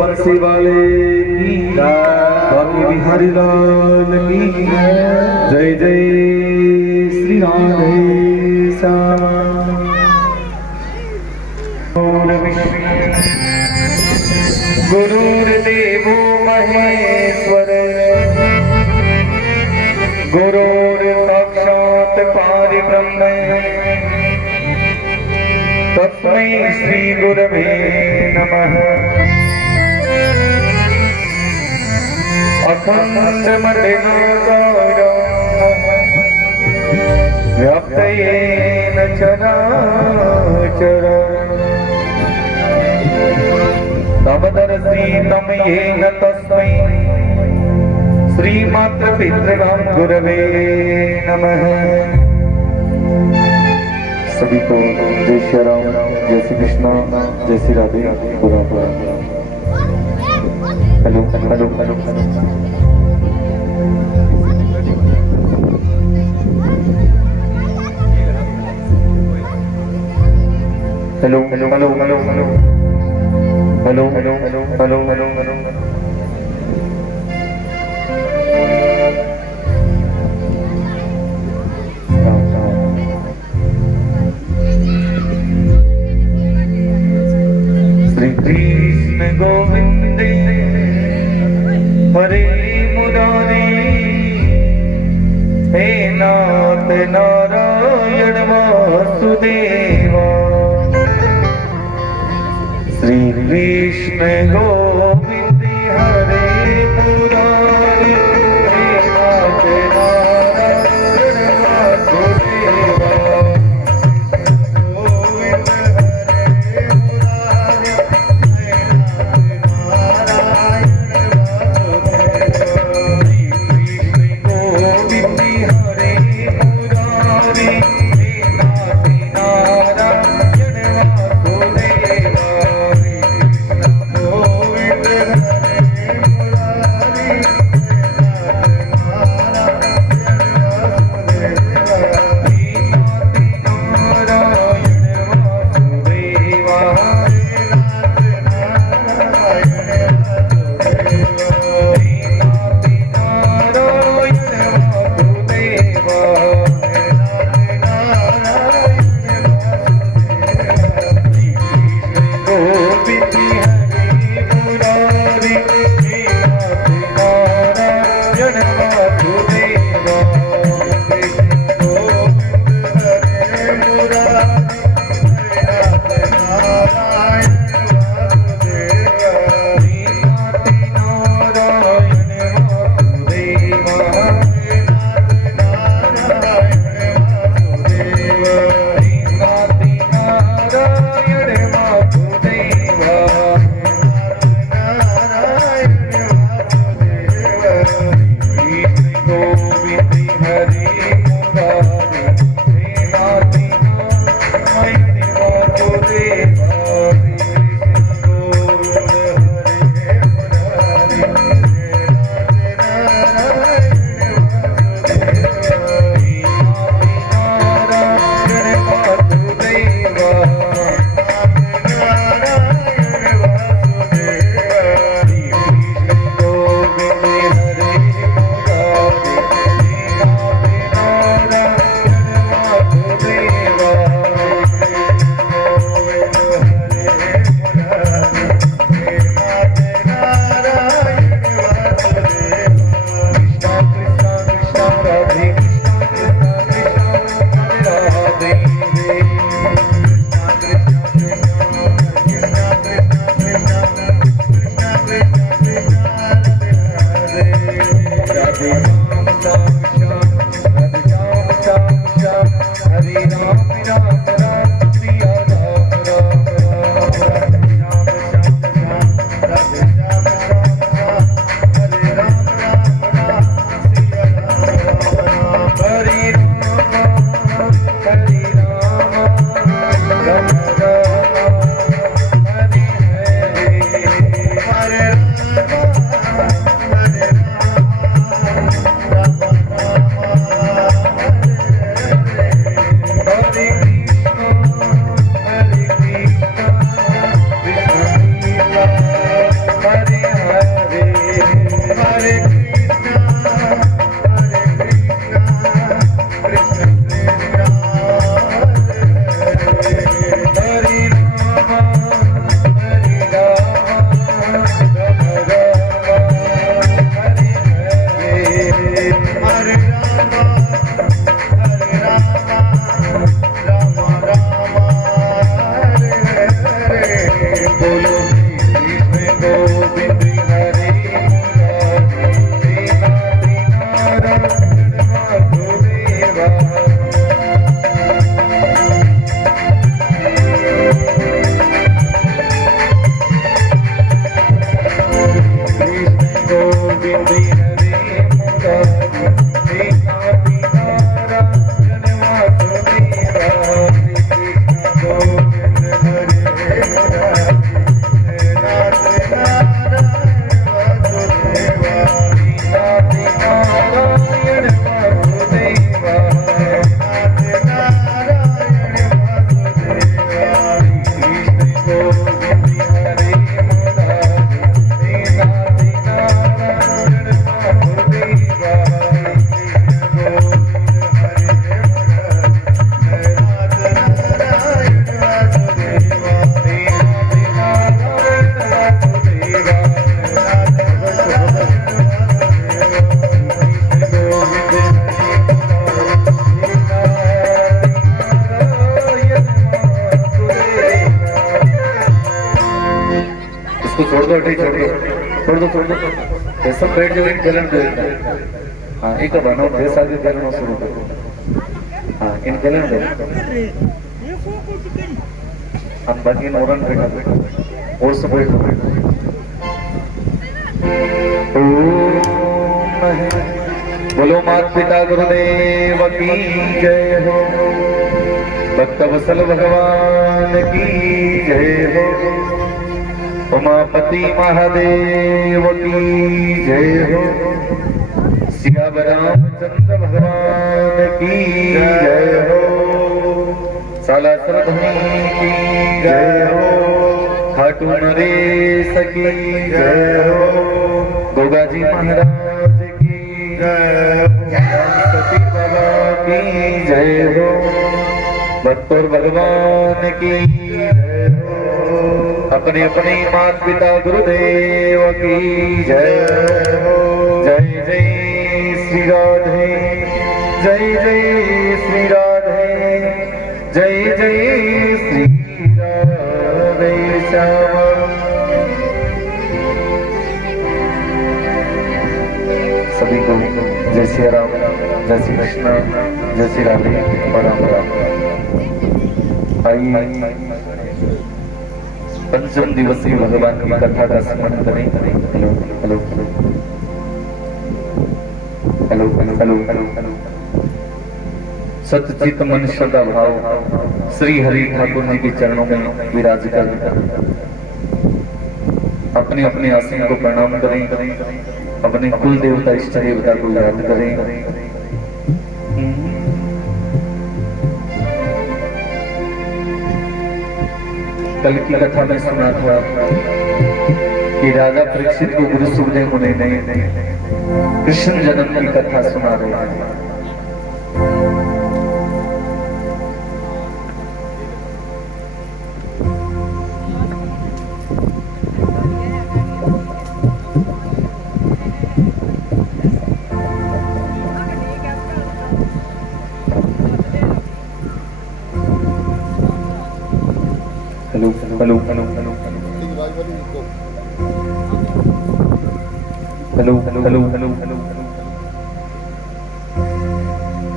बंसी वाले की बाकी बिहारी लाल की जय जय श्री राधे गुरुर्देवो महेश्वर गुरुर् साक्षात् परब्रह्म तस्मै श्री गुरवे नमः। अखंड व्याप्तेन चराचर तमदर्शी तम येन तस्मै श्रीमात्र पितृभ्यां गुरवे नमः। सभी को जय श्री राम, जय श्री कृष्णा, जय श्री राधे। पूरा hello hello hello hello hello hello hello hello hello hello hello hello hello hello Shri Krishna Govind हरे मुरारी हे नाथ नारायण वासुदेवा। श्री कृष्ण गोविंद हरे मुरारी हे नाथ नारायण वासुदेवा। गोविंद हरे मुरारी हे नाथ नारायण वासुदेवा। छोड़ दो ये सब बैठ जाओ इन चलन दो हाँ एक बनो देश आगे चलन शुरू करो हाँ इन चलन दो हम बाकी नौरन बैठा और सब बैठो बोलो मात पिता गुरुदेव की जय हो भक्त वत्सल भगवान की जय हो उमापति महादेव की जय हो सिया रामचंद्र भगवान की जय हो सालासर धनी की जय हो खाटू नरेश की जय हो गोगा जी महाराज की जय हो सती बाबा की जय हो भक्तोर भगवान की जय हो अपने अपने माता पिता गुरुदेव की जय हो जय जय श्री राधे जय जय श्री राधे जय जय श्री राधे श्याम सभी को जय श्री राम जय श्री कृष्ण जय श्री राधे और राम राम। आइए पंचम दिवसीय भगवान की कथा का स्मरण करें। Hello hello hello hello hello hello सच्चित मन श्रद्धा भाव श्री हरि ठाकुर जी के चरणों में विराज कर अपने अपने आसन को प्रणाम करें, अपने कुल देवता इष्ट देवता को याद करें। कल की कथा में सुना था कि राजा परीक्षित को गुरु सुखदेव मुनि ने कृष्ण जन्म की कथा सुना रहे हैं। Hello hello hello hello hello hello hello hello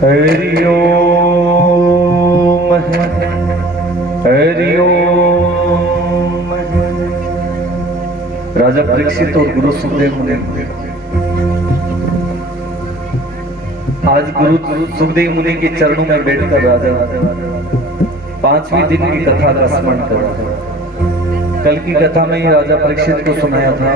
Hari Om Hari Om. राजा परीक्षित और गुरु सुखदेव मुनि आज गुरु सुखदेव मुनि के चरणों में बैठकर राजा 5वें दिन की कथा का स्मरण कर रहा था। कल की कथा में ही राजा परीक्षित को सुनाया था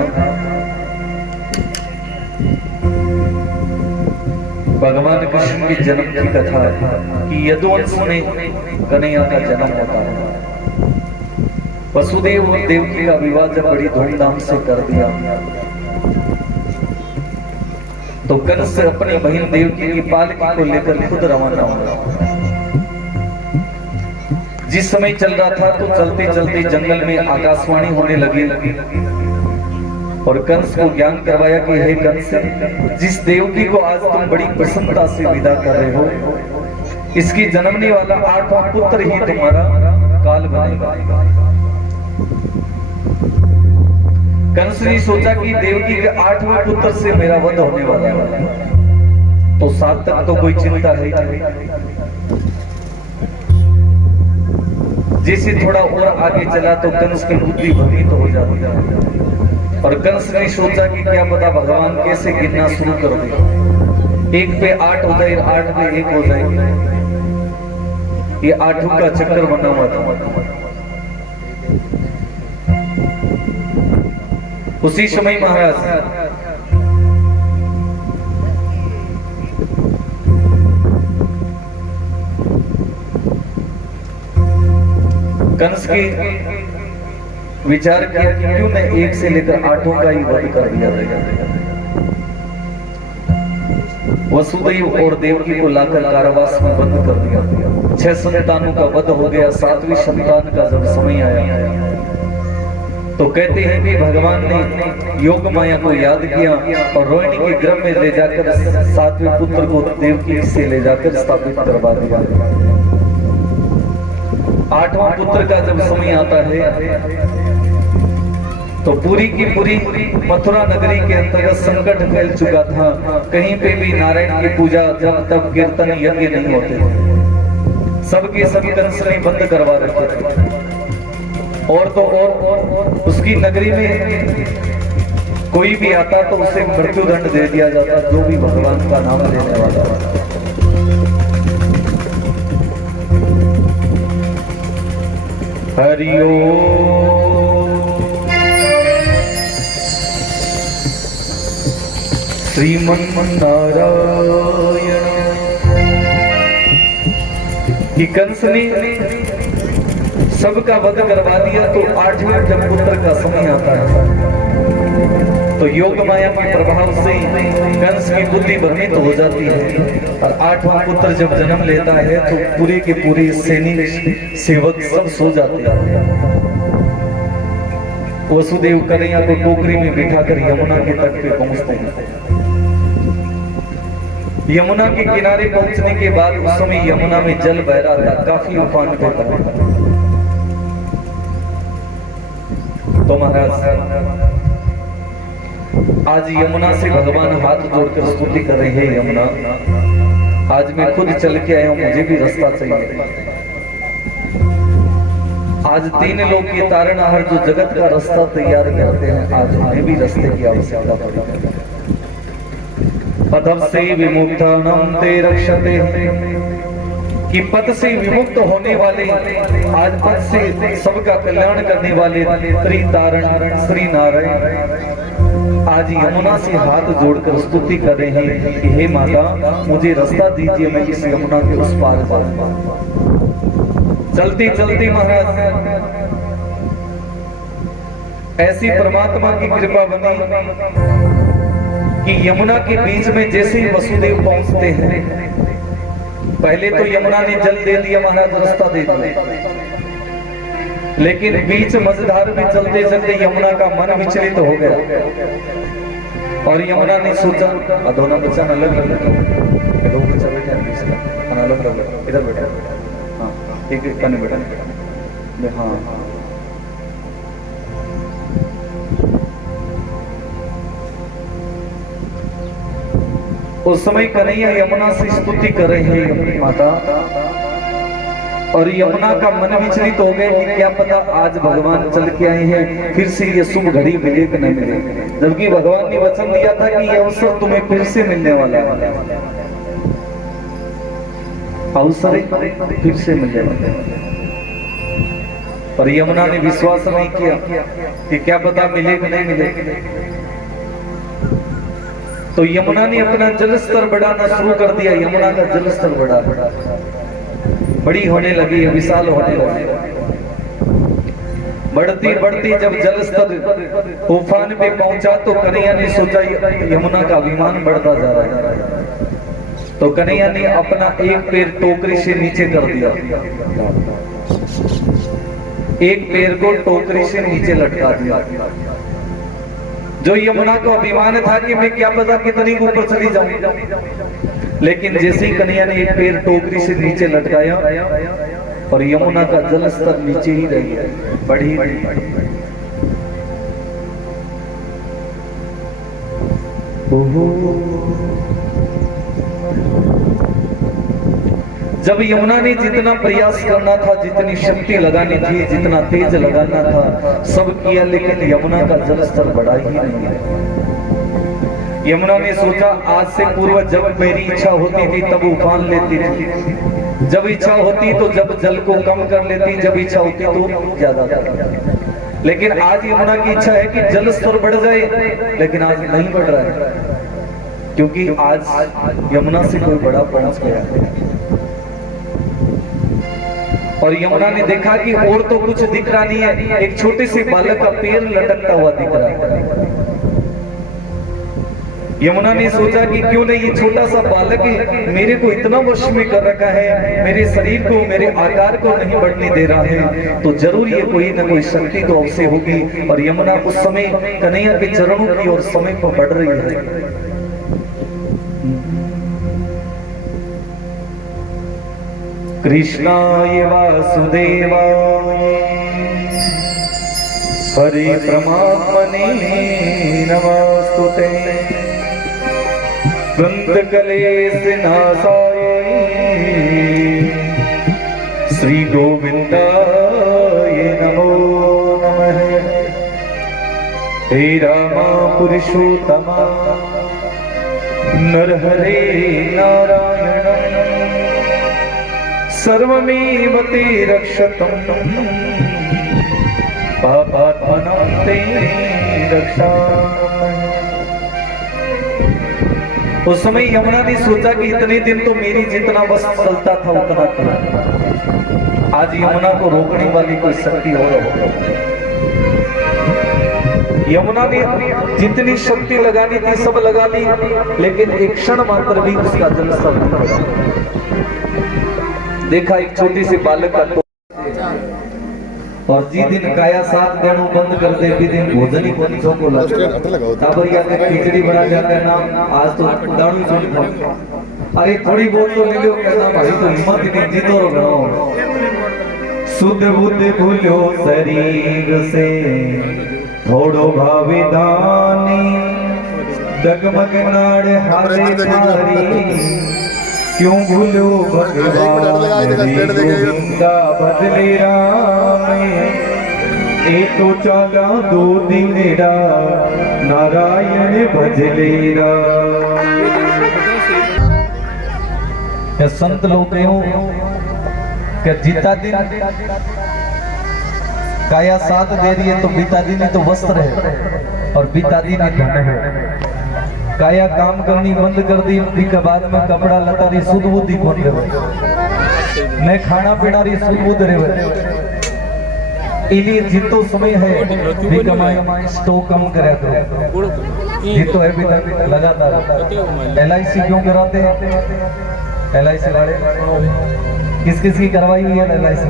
भगवान कृष्ण के जन्म की कथा कि यदुवंश में कन्हैया का जन्म होता है। वसुदेव और देवकी का विवाह जब बड़ी धूमधाम से कर दिया तो कंस अपनी बहन देवकी की पालकी को लेकर खुद रवाना हुआ। जिस समय चल रहा था तो चलते चलते जंगल में आकाशवाणी होने लगी और कंस को ज्ञान करवाया कि हे कंस, जिस देवकी को आज तुम बड़ी प्रसन्नता से विदा कर रहे हो, इसकी जन्मने वाला 8वां पुत्र ही तुम्हारा काल बनेगा। कंस ने सोचा कि देवकी के 8वें पुत्र से मेरा वध होने वाला है, तो 7 तक तो कोई चिंता है ही। जैसे थोड़ा और आगे चला तो कंस की बुद्धि भ्रमित हो जाती है और कंस ने सोचा कि क्या पता भगवान कैसे गिनना शुरू कर दे, 1 पे 8 हो जाए, 8 पे 1 हो जाए। ये 8 का चक्कर बना हुआ था। उसी समय महाराज कंस के विचार किया कि क्यों न 1 से लेकर 8 का ही वध कर दिया जाएगा। वसुदेव और देवकी को लाकर कारावास में बंद कर दिया। 6 संतानों का वध हो गया। 7वीं संतान का जब समय आया तो कहते हैं कि भगवान ने योग माया को याद किया और रोहिणी के गर्भ में ले जाकर 7वें पुत्र को देवकी से ले जाकर स्थापित करवा दिया। 8वां पुत्र का जब समय आता है तो पूरी की पूरी मथुरा नगरी के अंतर्गत संकट फैल चुका था। कहीं पे भी नारायण की पूजा जब तब कीर्तन यज्ञ नहीं होते थे। सबके सब कंस ने बंद करवा रखे थे। और तो और उसकी नगरी में कोई भी आता तो उसे मृत्युदंड दे दिया जाता जो भी भगवान का नाम लेने वाला था। हरि ओम। श्रीमन्नारायण। कि कंस ने सबका वध करवा दिया तो 8वें जब पुत्र का समय आता है तो योग माया के प्रभाव से कंस की बुद्धि भ्रमित हो जाती है और 8वां पुत्र जब जन्म लेता है तो पूरे के पूरे सैनिक सेवक सब सो जाते हैं। वसुदेव कन्हैया को टोकरी में बिठाकर यमुना के तट पे पहुंचते हैं। यमुना के किनारे पहुंचने के बाद उस समय यमुना में जल बह रहा था, काफी उफान पे था। तो महाराज आज यमुना से भगवान हाथ जोड़कर स्तुति कर रहे हैं। यमुना, आज मैं खुद चल के आया हूं, मुझे भी रास्ता चाहिए। आज 3 लोग के तारणहार जो जगत का रास्ता तैयार करते हैं, आज हमें भी रास्ते की आवश्यकता पड़ी है। पथम से विमुक्तानां ते रक्षते, कि पद से विमुक्त होने वाले आज पद से सबका कल्याण करने वाले त्रितारण श्री नारायण आज यमुना से हाथ जोड़कर स्तुति कर रहे हैं कि हे माता, मुझे रास्ता दीजिए, मैं इस यमुना के उस पार जाऊंगा। चलते चलते महाराज ऐसी परमात्मा की कृपा बनी कि यमुना के बीच में जैसे ही वसुदेव पहुंचते हैं, पहले तो यमुना ने जल दे दिया, महाराज रास्ता दे दिया, लेकिन बीच मझधार में चलते चलते यमुना का मन विचलित हो गया और यमुना ने सोचा दोनों बच्चा अलग अलग, 2 बच्चा बैठा अलग अलग, इधर बैठा, हाँ एक कने बैठा, हाँ उस समय कन्हैया यमुना से स्तुति कर रहे हैं, माता और यमुना का मन विचलित हो गए कि क्या पता आज भगवान चल के आए हैं, फिर से ये शुभ घड़ी मिले कि न मिले, जबकि भगवान ने वचन दिया था कि ये अवसर तुम्हें फिर से मिलने वाला है, अवसर फिर से मिलने वाला है। और यमुना ने विश्वास नहीं किया कि क्या पता मिले कि नहीं मिले, तो यमुना ने अपना जल स्तर बढ़ाना शुरू कर दिया। यमुना का जल स्तर बढ़ा बड़ी होने लगी, विशाल होने लगी, बढ़ती बढ़ती जब जल स्तर उफान पे पहुंचा तो कन्हैया ने सोचा यमुना का अभिमान बढ़ता जा रहा है, तो कन्हैया ने अपना एक पैर टोकरी से नीचे कर दिया, एक पैर को टोकरी से नीचे लटका दिया। जो यमुना को अभिमान था कि मैं क्या पता कितनी ऊपर चली जाऊं, लेकिन जैसे ही कन्हैया ने एक पैर टोकरी से नीचे लटकाया और यमुना का जल स्तर नीचे ही रह गया, बढ़ी जब यमुना ने जितना प्रयास करना था, जितनी शक्ति लगानी थी, जितना तेज लगाना था, सब किया, लेकिन यमुना का जल स्तर बढ़ा ही नहीं है। यमुना ने सोचा आज से पूर्व जब मेरी इच्छा होती थी तब उफान लेती थी, जब इच्छा होती तो जब जल को कम कर लेती, जब इच्छा होती तो ज्यादा कर, लेकिन आज यमुना की इच्छा है कि जल स्तर बढ़ जाए, लेकिन आज नहीं बढ़ रहा है, क्योंकि आज यमुना से कोई बड़ा पहुंच गया। और यमुना ने देखा कि और तो कुछ दिख रहा नहीं है, एक छोटे से बालक का पैर लटकता हुआ दिख रहा है। यमुना ने सोचा कि क्यों नहीं ये छोटा सा बालक है, मेरे को इतना वश में कर रखा है, मेरे शरीर को, मेरे आकार को नहीं बढ़ने दे रहा है, तो जरूर ये कोई ना कोई शक्ति तो अवश्य होगी। और यमुना उस समय कन्हैया के चरणों की ओर समय पर बढ़ रही है। कृष्णाय वासुदेवाय हरे परमात्मने नमस्तुते ग्रंथकलेश नाशाय श्री गोविंदाय नमो नमः। हे रामा पुरुषोत्तमा नरहरे नारायण सर्वमेव ते रक्षतम् पापात्मनं ते रक्षामि। उस समय यमुना ने सोचा कि इतने दिन तो मेरी जितना बस चलता था उतना था, आज यमुना को रोकने वाली कोई शक्ति हो रहा। यमुना ने जितनी शक्ति लगानी थी सब लगा ली, लेकिन एक क्षण मात्र भी उसका जल स्तर नहीं बढ़ा। देखा एक छोटी सी बालक का, और जी दिन काया साथ गणों बंद कर दे, भी दिन भोजन ही बंचों को लगा खिचड़ी बना जाता है नाम, आज तो दाणु चोरी था। अरे थोड़ी बहुत तो ले लो, कहना भाई तो हिम्मत ही नहीं, जीतो रो। शुद्ध बुद्धि भूलो शरीर से थोड़ो भावी दानी, डगमग नाड़ हारे थारी, क्यों भूलो भगवान गोविंदा बदले राम, एक तो चाला दो दिनेरा नारायण भजलेरा। संत लोग क्या जीता दिन काया साथ दे रही है, तो बीता दिन ही तो वस्त्र है और बीता दिन ही धन है। काया काम करनी बंद कर दी, के बाद में कपड़ा लता रही शुद्ध बुद्धि कौन रहे, मैं खाना पीना रही शुद्ध बुद्ध रहे। इलिए जितो समय है भी कमाई स्टॉक कम करे करो, जितो है भी लगातार। LIC क्यों कराते हैं? LIC वाले किस किस की करवाई हुई है LIC?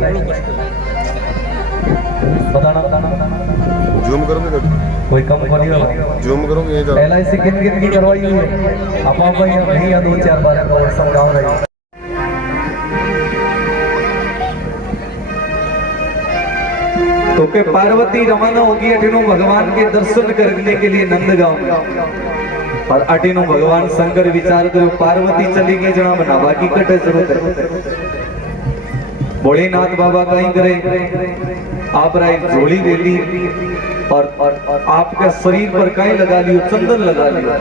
बताना जूम करोगे, कोई कम नहीं होगा, जूम करोगे। LIC किन किन की करवाई हुई है? आप नहीं या 2-4 बार और समझाओ रहे। तो के पार्वती रवाना होगी अठिनो भगवान के दर्शन करने के लिए नंदगांव में, और अठिनो भगवान शंकर विचार करो पार्वती चली गई जना बना, बाकी कटे जरूरत है। भोलेनाथ बाबा कहीं करे आप राय झोली दे ली और आपके शरीर पर कहीं लगा लियो, चंदन लगा लियो,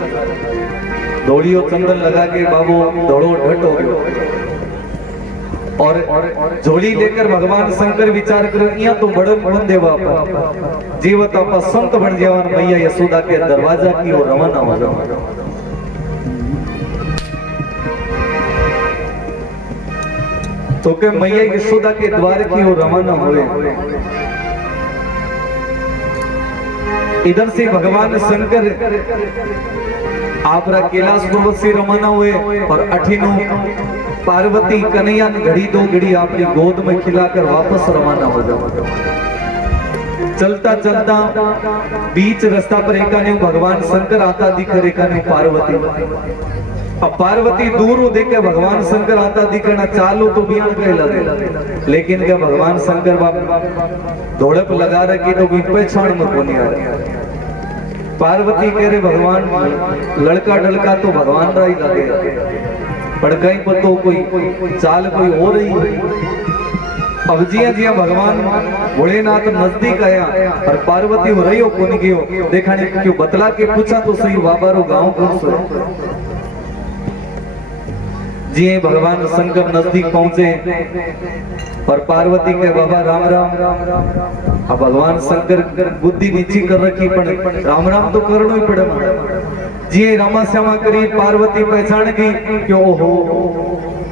धोड़ियो चंदन लगा के बाबू धोड़ो ढट हो गयो और झोली लेकर भगवान शंकर विचार करो यहाँ तो बड़न बन देवा पर जीवत आप संत बन जावन मैया यशोदा के दरवाजा की ओर रवाना हो जाओ। तो के मैया यशोदा के द्वार की ओर रवाना हुए। इधर से भगवान शंकर आपरा कैलाश पर्वत से रवाना हुए और अठीनो पार्वती कन्हैया ने घड़ी दो घड़ी अपनी गोद में खिलाकर वापस रवाना हो जाओ। चलता चलता बीच रास्ता पर एकाने भगवान शंकर आता दिखे, एकाने पार्वती। अब पार्वती दूर देखे भगवान शंकर आता दिखना चालू तो बियान कह लगे, लेकिन क्या भगवान शंकर बाप धोड़प लगा रखी तो पहचान में को नहीं आ रहा। पार्वती कह रहे भगवान लड़का डलका तो भगवान राही लगे, पर कहीं पर तो कोई चाल कोई हो रही है। अब जिया जिया भगवान भोलेनाथ नजदीक आया और पार्वती हो रही हो कौन गयो देखाने क्यों बतला के पूछा तो सही बाबारो गांव कौन सो। जी भगवान शंकर नजदीक पहुंचे और पार्वती के बाबा राम राम। अब भगवान शंकर बुद्धि नीची कर रखी पण राम राम तो करना ही पड़े। जी रामा श्यामा करी पार्वती पहचान गई कि ओहो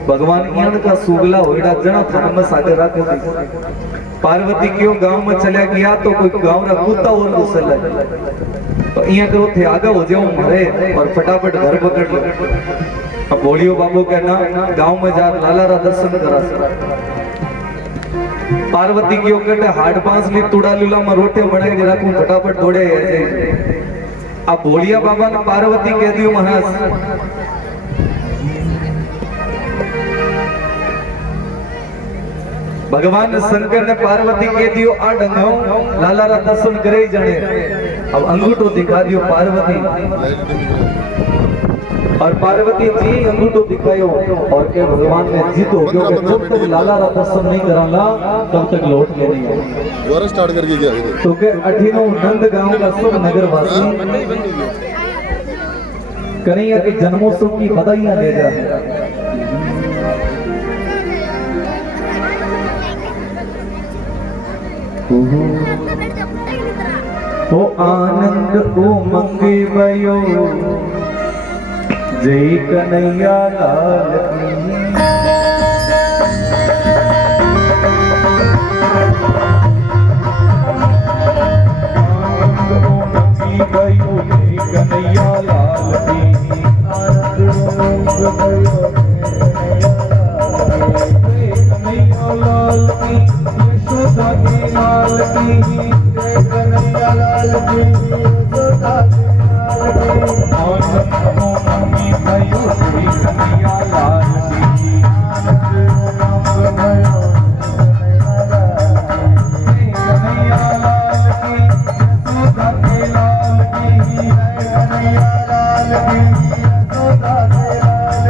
भगवान इन का सुगला होड़ा जना थान में सागर रखो। पार्वती क्यों गांव में चला गया तो कोई गांव रा कुत्ता और घुसल है तो यहाँ करो थे आगे हो जाओ मरे और फटाफट घर पकड़ लो। अब भोलियो बाबू कहना गांव में जा लाला रा दर्शन करा। पार्वती क्यों कहते हाड पांच ली तुड़ा लूला में रोटे बनाई दे रखूं फटाफट दौड़े। अब भोलिया बाबा ने पार्वती कह दियो महाराज भगवान शंकर ने पार्वती कह दियो आ डंगाओ लाला रा दर्शन करे जाने। अब अंगूठो दिखा दियो पार्वती और पार्वती जी अंगूठो दिखायो और के भगवान ने जीतो क्योंकि जब तक लाला रा दर्शन नहीं कराला तब तक लौट के नहीं आए। दोबारा स्टार्ट करके गया तो के अठीनो नंद गांव का सब नगर वासी कन्हैया के जन्मोत्सव की बधाइयां ले जा रहे। ओ आनंद उमंग भयो जय कन्हैया लाल की। आनंद उमंग भयो जय कन्हैया लाल की। आनंद उमंग भयो जय कन्हैया लाल की। यशोदा के लाल की जय कन्हैया लाल की। यशोदा के लाल की। आनंद उमंग भयो जय कन्हैया लाल की। आनंद उमंग भयो जय कन्हैया लाल की। यशोदा के लाल की जय कन्हैया लाल की। यशोदा के लाल की।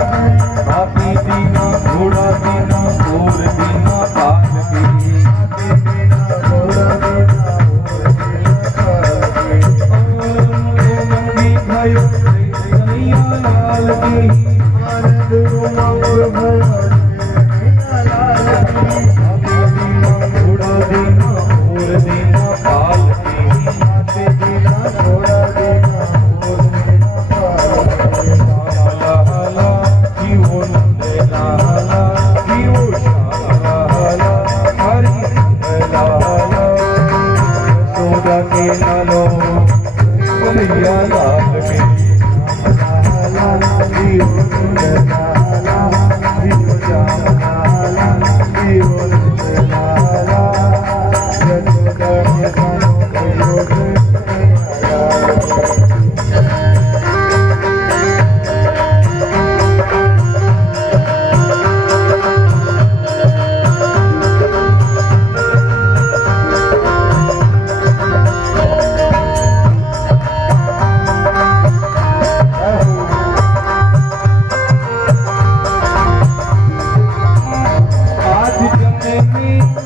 बापी दीना घोड़ा दीना घोर दीना पाल की। बापी दीना घोड़ा दीना घोर दीना पाल की।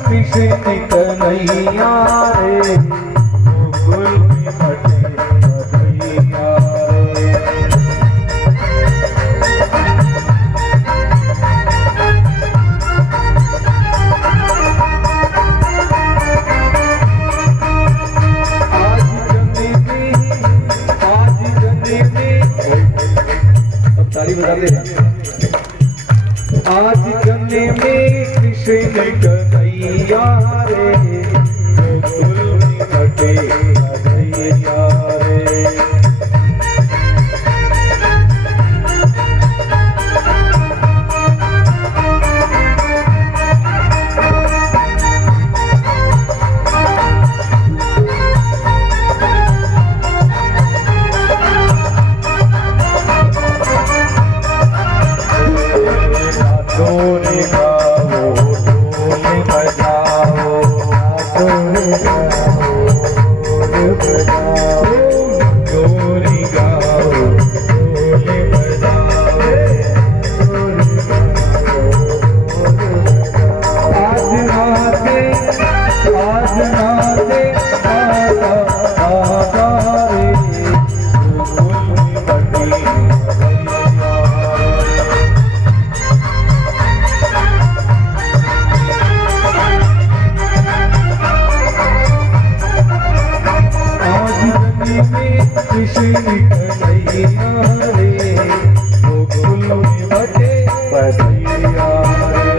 कृष्ण कन्हैया रे गोकुल में बटे कन्हैया रे। आज गन्ने में कृष्ण कन्हैया रे गोकुल में बटे कन्हैया रे। ढोल गाओ ढोल बजाओ ढोल बजाओ ढोल गाओ ढोल बजाओ। आज नाचे आजा आजा रे गोकुल में बटे कन्हैया। कृष्ण कन्हैया रे गोकुल में बटे कन्हैया रे।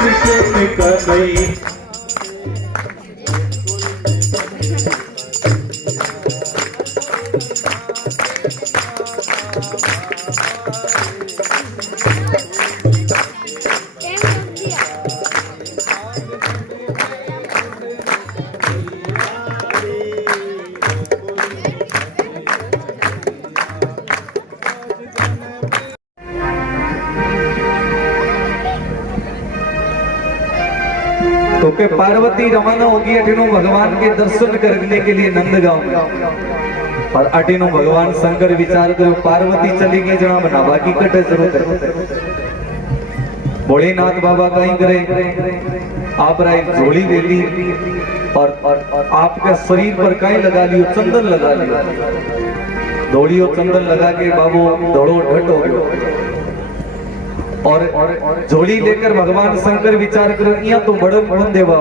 कृष्ण कन्हैया। तो के पार्वती रवाना होगी अठिनो भगवान के दर्शन करने के लिए नंदगांव में। और अठिनो भगवान शंकर विचार करो पार्वती चली गई जना बना बाकी कटे जरूरत है। भोलेनाथ बाबा कहीं करे आप राय झोली दे ली और आपके शरीर पर कहीं लगा लियो चंदन लगा लियो दौड़ियो चंदन लगा के बाबू दौड़ो ढट हो गयो। और झोली लेकर भगवान शंकर विचार करो यहाँ तो बड़न बन देवा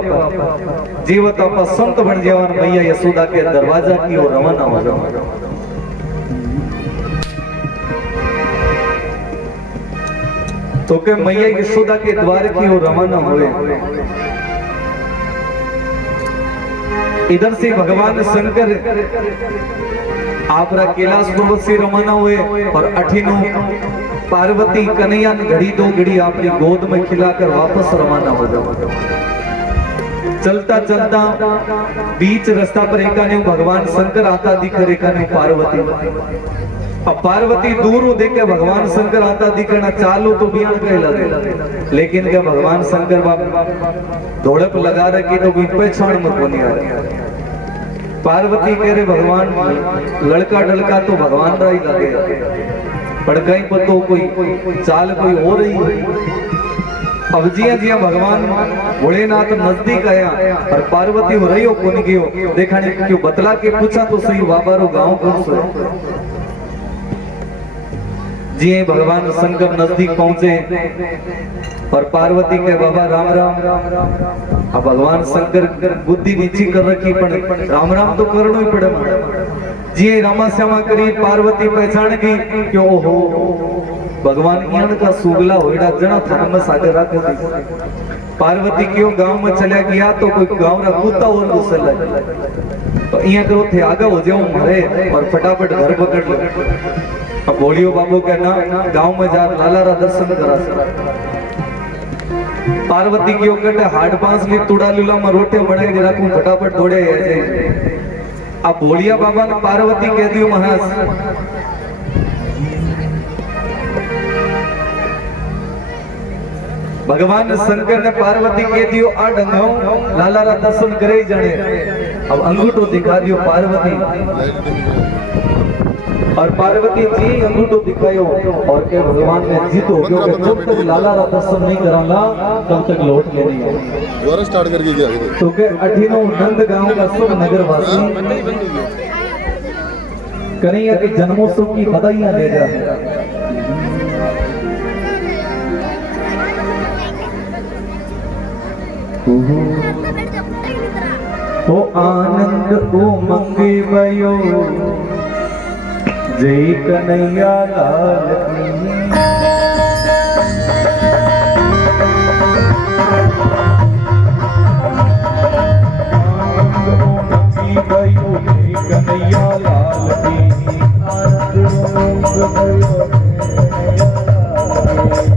जीवत आप संत बन जावन मैया यशोदा के दरवाजा की ओर रवाना हो जाओ। तो के मैया यशोदा के द्वार की ओर रवाना हुए। इधर से भगवान शंकर आपरा कैलाश पर्वत से रवाना हुए और अठिनो पार्वती कन्हैया ने घड़ी दो घड़ी अपनी गोद में खिलाकर वापस रवाना हो जाओ। चलता चलता बीच रास्ता पर एका ने भगवान शंकर आता दिख रेखा ने पार्वती अब पार्वती दूर देखे भगवान शंकर आता दिखना चालू तो बियान कह लगे, लेकिन क्या भगवान शंकर बाप धोड़प लगा रखी तो पहचान में कोनी आ रही। पार्वती कह रहे भगवान लड़का डलका तो भगवान रहा ही लगे, पर कहीं पर तो कोई चाल कोई हो रही है। अब जिया जिया भगवान भोलेनाथ नजदीक आया और पार्वती हो रही हो कोनी गयो देखा नहीं क्यों बतला के पूछा तो सही वाबारो गांव कौन सो जी भगवान शंकर नजदीक पहुंचे और पार्वती के बाबा राम राम। अब भगवान शंकर बुद्धि नीची कर रखी पर राम राम तो करना ही पड़े। जी रामा श्यामा करी पार्वती पहचान गई क्यों ओहो भगवान इयान का सुगला होइडा जना थान में सागर रखो दी। पार्वती क्यों गांव में चला गया तो कोई गांव रा कुत्ता और घुस लगा तो इया करो थे आगे हो जाओ मरे और फटाफट घर पकड़ लो। अब बोलियो बाबू कहना गांव में जा लाला रा दर्शन करा। पार्वती क्यों कहते हाड पांच ली तुड़ा लूला में रोटे बनाई दे रखूं फटाफट दौड़े ऐसे। अब बोलिया बाबा ने पार्वती कह दियो महाराज भगवान शंकर ने पार्वती कह दियो आ डंगाओ लाला रा दर्शन करे जाने। अब अंगूठो दिखा दियो पार्वती और पार्वती जी अंगूठो दिखायो और के भगवान ने जीतो क्योंकि जब तक लाला रा दर्शन नहीं करांगा तब तक लौट के नहीं आएगा। दोबारा स्टार्ट करके गया तो के अठीनो नंद गांव का सब नगर वासी कन्हैया के जन्मोत्सव की बधाइयां दे जाए। ओ आनंद उमंग भयो जय कन्हैया लाल की। आनंद उमंग भयो जय कन्हैया लाल की। आनंद उमंग भयो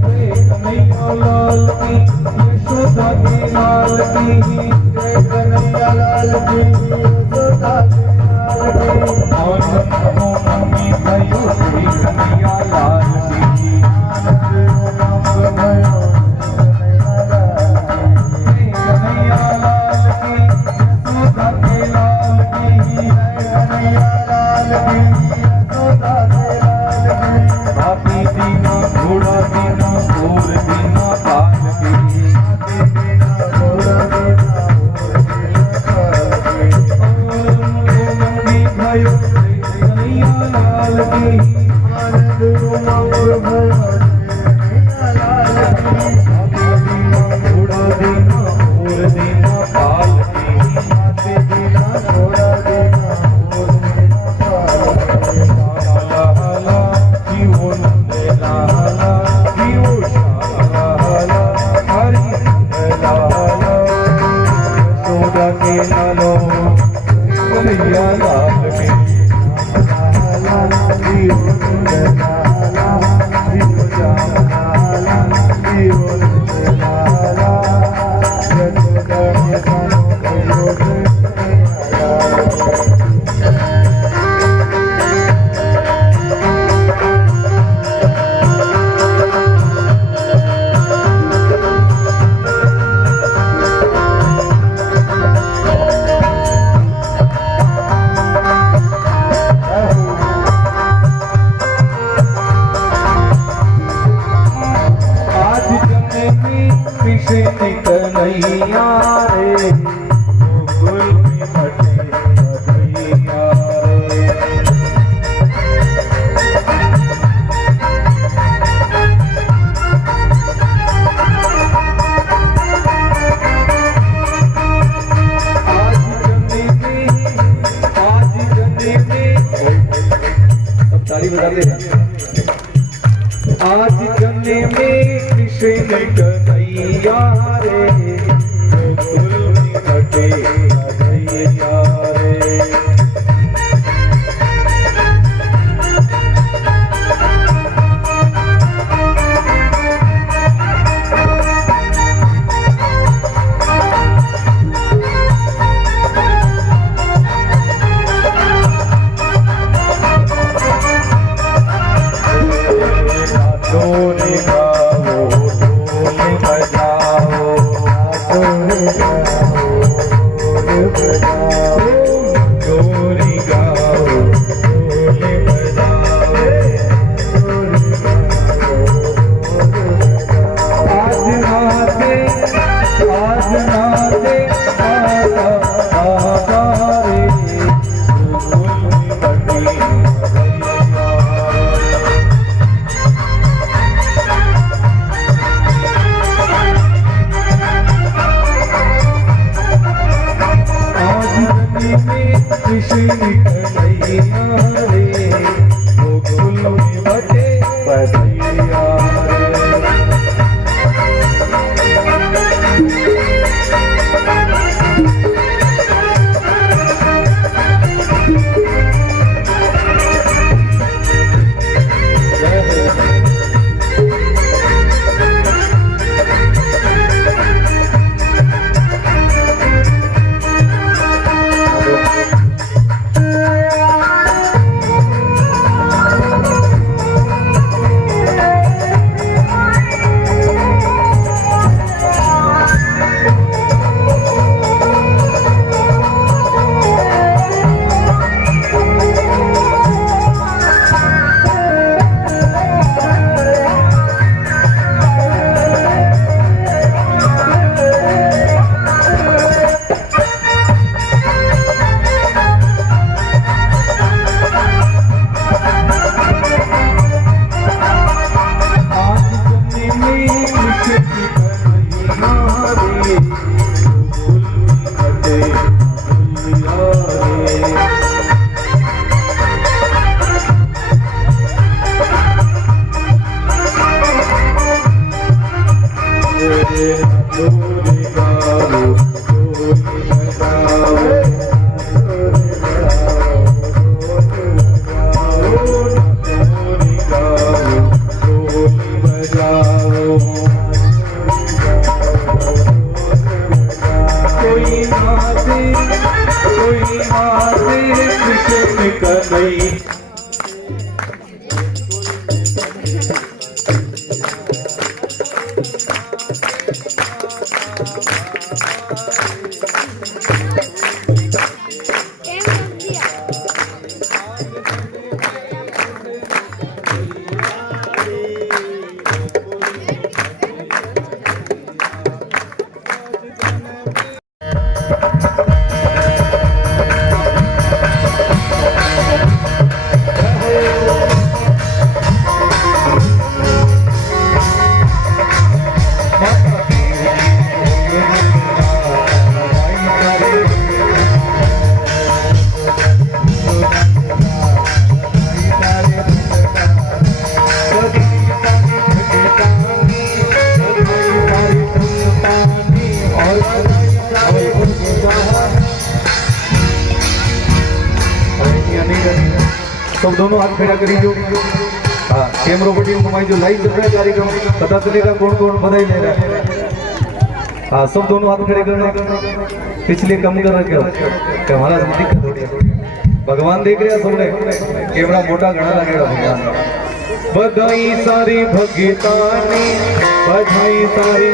जय कन्हैया लाल की। यशोदा के लाल की जय कन्हैया लाल की। यशोदा के लाल की। आनंद उमंग भयो जय कन्हैया लाल की। आनंद उमंग भयो जय कन्हैया लाल की। यशोदा के लाल की जय कन्हैया लाल की। यशोदा के लाल की। हाथी दीना घोड़ा दीना घोर दीना पाल की। आज जन्मे में कृष्ण कन्हैया रे गोकुल घटे कन्हैया रे। रे, गोकुल में बटे बधैया सब दोनों हाथ खड़ा करी जो हाँ कैमरा बटी हमारी जो लाइव चल रहा है कार्यक्रम पता चलेगा कौन कौन बधाई ले रहा है। हाँ सब दोनों हाथ खड़े करने पिछले कम कर रखे हो क्या हमारा दिक्कत हो रही भगवान देख रहे हैं सबने कैमरा मोटा घना लगेगा भगवान। बधाई सारी भगतानी बधाई सारी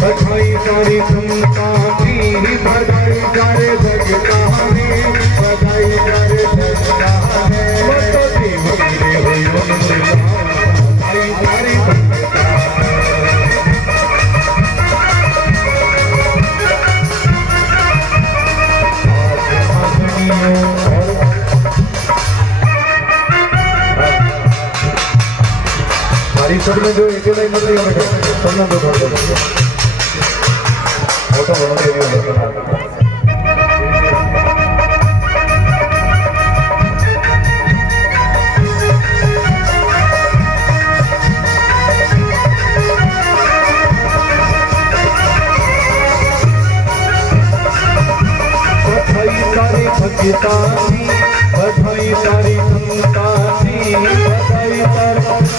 बधाई सारी संतानी बधाई सारे भगतानी बधाई सारे भगतानी बधाई सारी हमारी सब में जो एक लाइन मतलब सबने तो फोटो बना भगतानी बधाई सारी संतानी बधाई सारी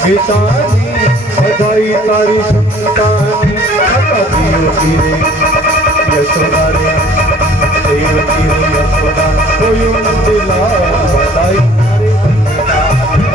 गीतानी बधाई सारी संतानी देवती रे यशोदा रे देवती रे यशोदा कोई मंदिला बधाई सारी संतानी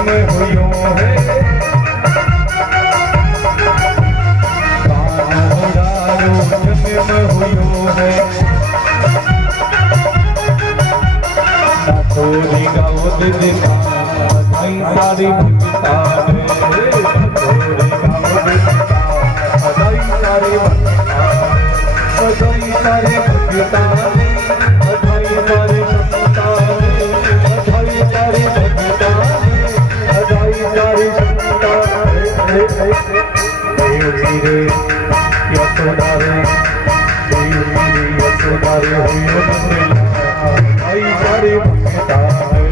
जन्म हुयो है जन्म हुयो है थोड़ी गाओ दिखा भाई सारी भक्ता है थोड़ी गाओ दिखा भाई सारी भक्ता भाई सारे भक्ता है भाई सारे भक्ता है भाई सारे भक्ता है भाई सारे भक्ता है रे यशोदा रे यशोदा रे हुई भाई सारे भक्ता है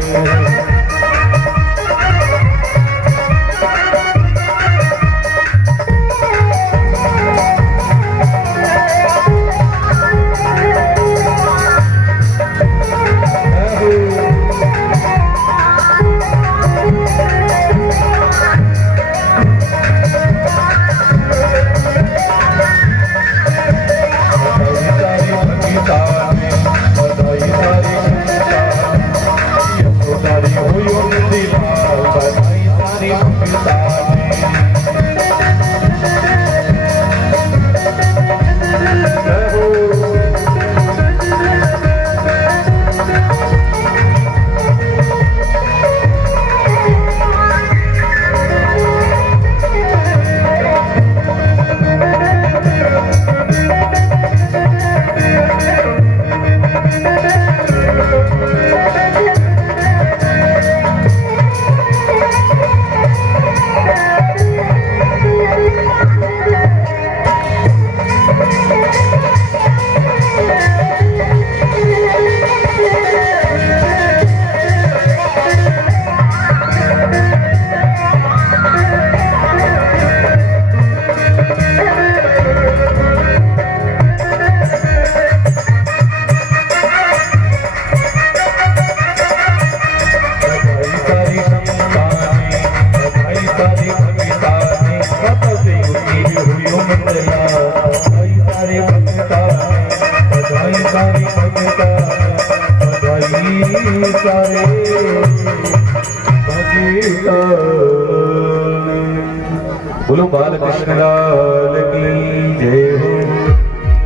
बोलो बाल कृष्ण लाल की जय हो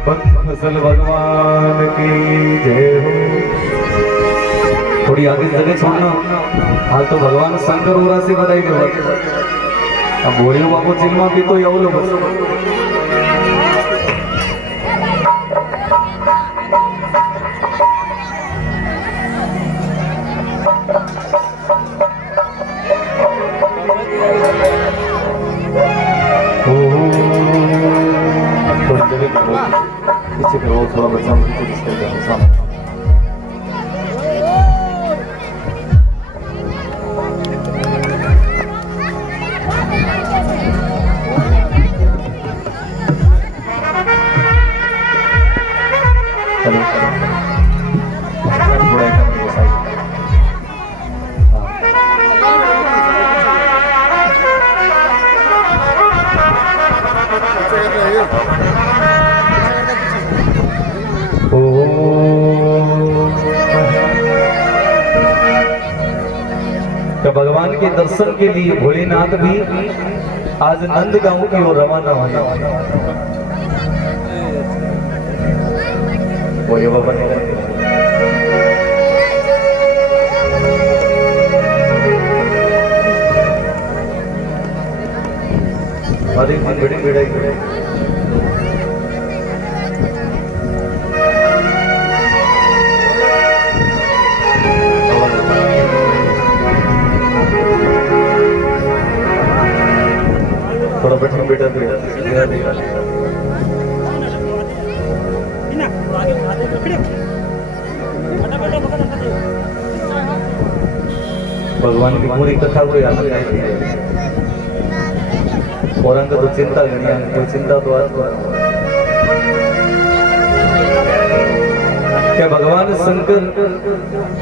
भक्त फसल भगवान की जय हो। थोड़ी आगे जगह छोड़ना हाल तो भगवान शंकर ओरा से बधाई दो अब बोलियो बाबू चिल्मा भी तो यौ लो बस पीछे करो थोड़ा बच्चा मुझे कुछ करते हैं सामने तो भगवान के दर्शन के लिए भोलेनाथ भी आज नंदगांव की ओर रवाना हुए। बोलिए बाबा अरे बड़ी बड़ी थोड़ा बैठो बेटा भगवान की पूरी कथा को याद और अंक तो चिंता गणिया कोई चिंता तो आज क्या भगवान शंकर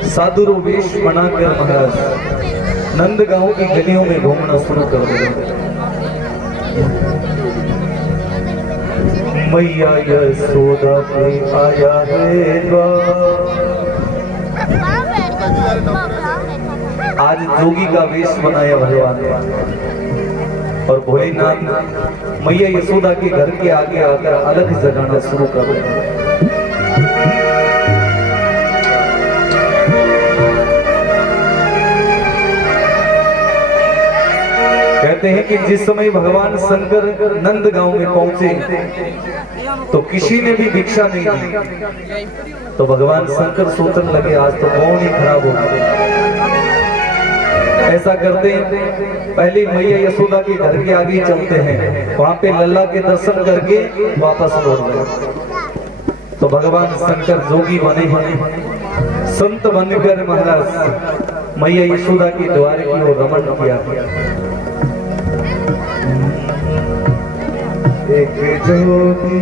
साधु वेश बनाकर महाराज नंदगांव की गलियों में घूमना शुरू कर दिया। मैया यशोदा के आया है आज जोगी का वेश बनाया भगवान और भोलेनाथ मैया यशोदा के घर के आगे आकर अलग जगाना शुरू कर रहे हैं। कहते हैं कि जिस समय भगवान शंकर नंद गांव में पहुंचे तो किसी ने भी भिक्षा नहीं दी। तो भगवान शंकर सोचने लगे आज तो कौन ही खराब हो गया। ऐसा करते हैं पहले मैया यशोदा के घर के आगे चलते हैं, वहां पे लल्ला के दर्शन करके वापस लौट गए। तो भगवान शंकर जोगी बने हैं, संत बनकर महाराज मैया यशोदा के द्वार की ओर रमण किया। एक जोगी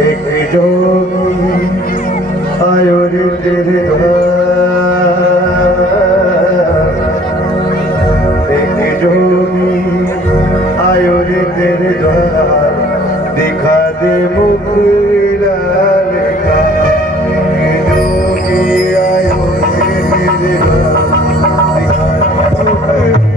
एक जोगी आयो रे तेरे द्वार, एक जोगी आयो रे तेरे द्वार, दिखा दे मुख लाल का। एक जोगी आयो रे तेरे द्वार, दिखा दे मुख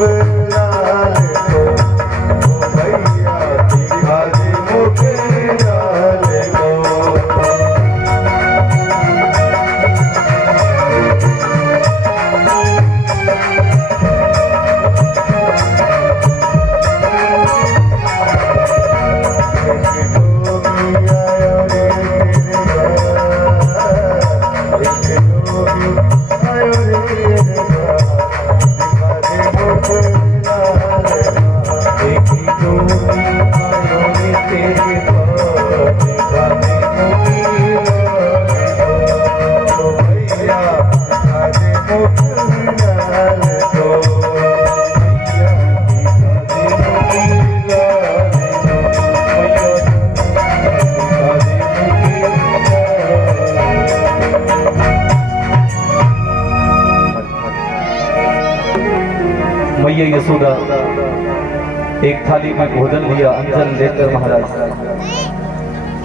लाल का। मैया यशोदा एक थाली में भोजन लिया, अंजन लेकर महाराज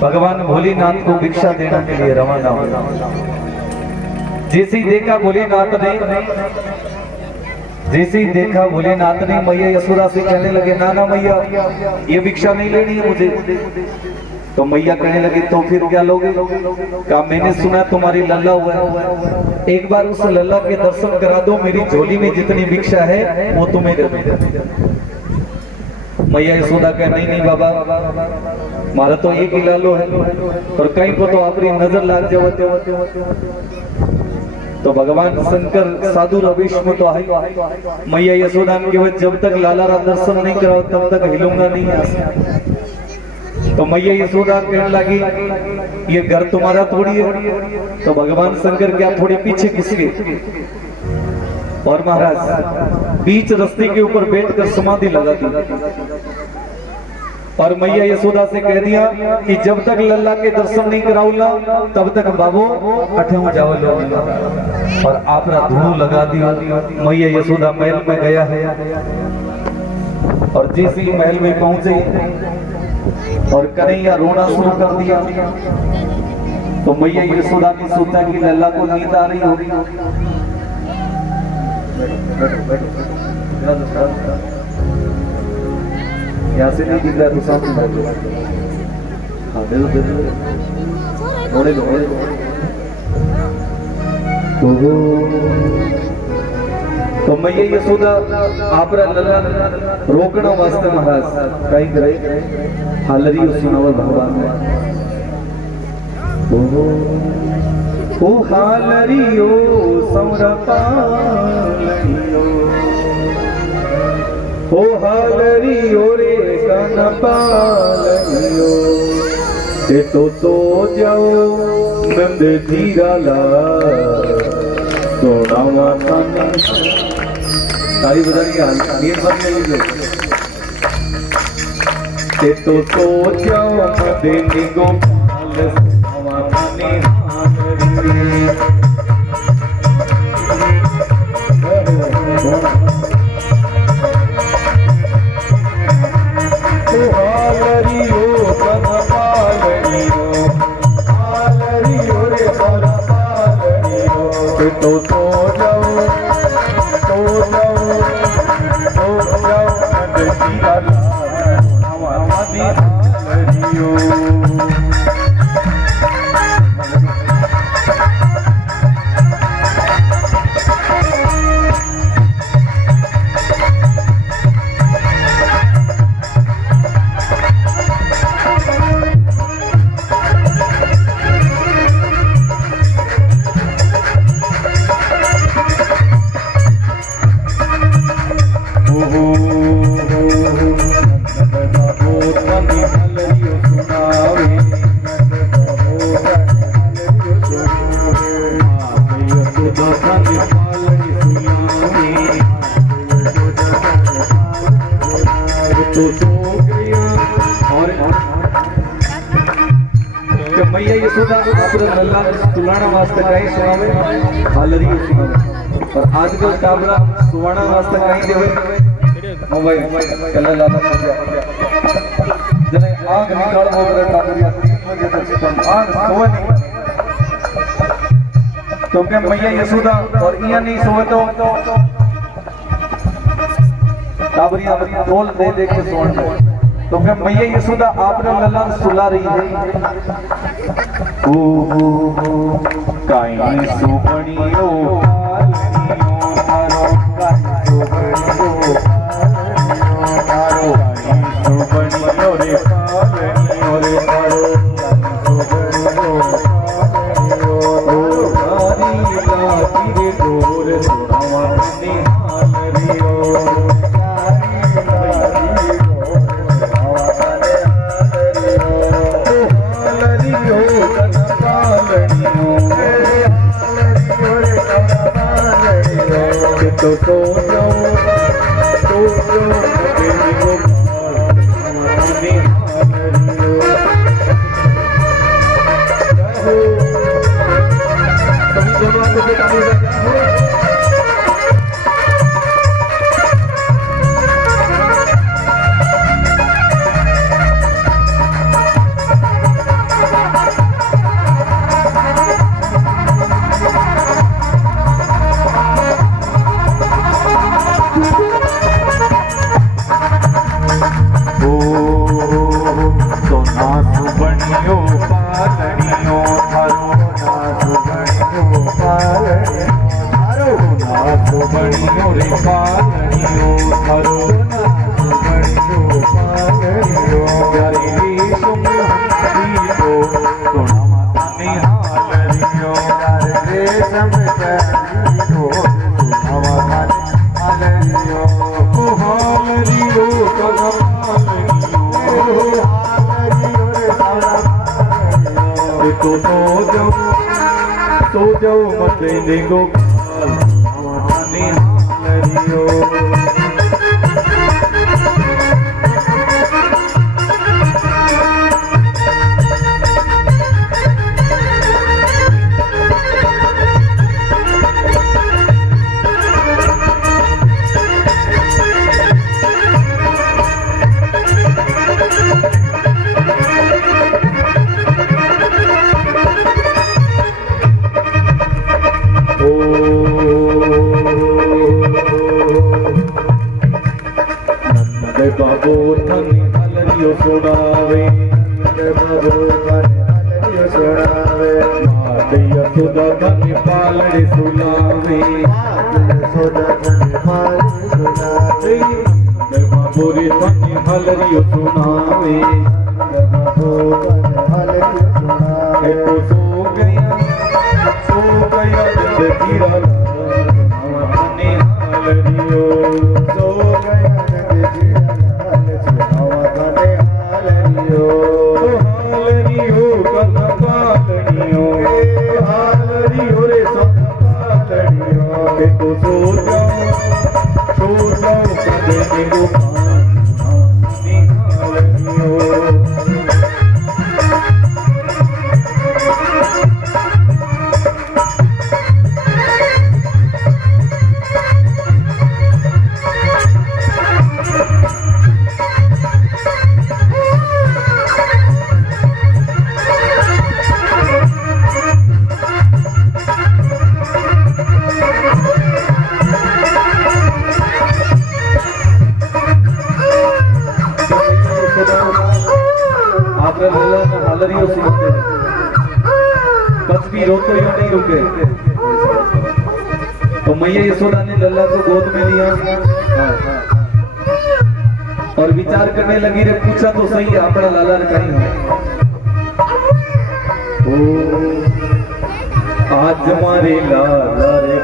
भगवान भोलेनाथ को भिक्षा देने के लिए रवाना हुआ। जैसे ही देखा भोलेनाथ ने मैया यशोदा से कहने लगे ना ना मैया ये भिक्षा नहीं लेनी है मुझे। तो मैया कहने लगी तो फिर क्या लोगे? कहा मैंने सुना तुम्हारी लल्ला हुआ है, एक बार उस लल्ला के दर्शन करा दो, मेरी झोली में जितनी भिक्षा है वो तुम्हें दे दो। मैया यशोदा कह नहीं नहीं बाबा मारा तो एक ही लालो है और कहीं को तो आपकी नजर लाग जाओ। तो भगवान शंकर साधु रवेश में तो आई मैया यशोदा के वजह जब तक लाला रा दर्शन नहीं कराओ तब तक हिलूंगा नहीं। तो मैया यशोदा कहने लगी ये घर तुम्हारा थोड़ी है। तो भगवान शंकर क्या थोड़ी पीछे खिसके और महाराज बीच रास्ते के ऊपर बैठकर समाधि लगा दी। और मैया यशोदा से कह दिया कि जब तक लल्ला के दर्शन नहीं कराऊला तब तक बाबू अठे जावल। और आपरा धूणो लगा दिया। मैया यशोदा महल में गया है और जैसे ही महल में पहुंचे और कन्हैया रोना शुरू कर दिया तो मैया यशोदा ने सोचा कि लल्ला को नींद आ रही होगी। यहाँ से नहीं दिख रहा तो साथ में बैठो। हाँ दे दो थोड़े लो। तो मैया यशोदा आपरा लल्ला रोकना वास्ते महाराज कहीं करे हालरी सुनावर भगवान ओ हालरियो समरपालियो ओ हालरियो रे कनपालियो ते तो सो जाओ नंद धीराला सोनावा थाने सारी बजानी नींद भर लीजिए। ते तो सो जाओ नंद गोपाल सोनावा थाने मैया यशोदा आपरे लल्ला तुलाना वास्ते कहीं सुनावे हालरी सुनावे। और आजकल काबरा सुवाना वास्ते कहीं देवे मोबाइल कल लाना जने आग निकाल मोरे काबरिया 3 बजे तक आग सोवे नहीं तो के मैया यशोदा और इया नहीं सोवे तो काबरिया बोल दे दे के सोण तो क्या मैया यशोदा आपने लल्ला सुला रही है। ओ काई सुबणियो पालनियो थारो काई सुबणियो रे पालनियो रे थारो सुबणियो ओ हरी लाती रे गोर सुनावा निहालरियो तो जाओ तेरी गोपाल हमारे हालरियो जाओ सभी दोनों को देखा हो तो जाओ मत देखो हमारे हालरियो यशोदा कने पालड़े सुनावे यशोदा कने पालड़े सुनावे बोरे कने हलरियो सुनावे हलरियो सुनावे तो सो गया जगजीरा कने हलरियो सो गया जगजीरा सुनावा कने हलरियो हालरियो कन पालड़ियो हालरियो रे सब पालड़ियो तो सो जाओ कदे मेरे पानी हालरियो हालरियो सुनते कच भी रोते हुए नहीं रुके तो मैया यशोदा ने लल्ला को गोद में लिया और विचार करने लगी रे पूछा तो सही है अपना लाला ने कहीं आज हमारे लाला रे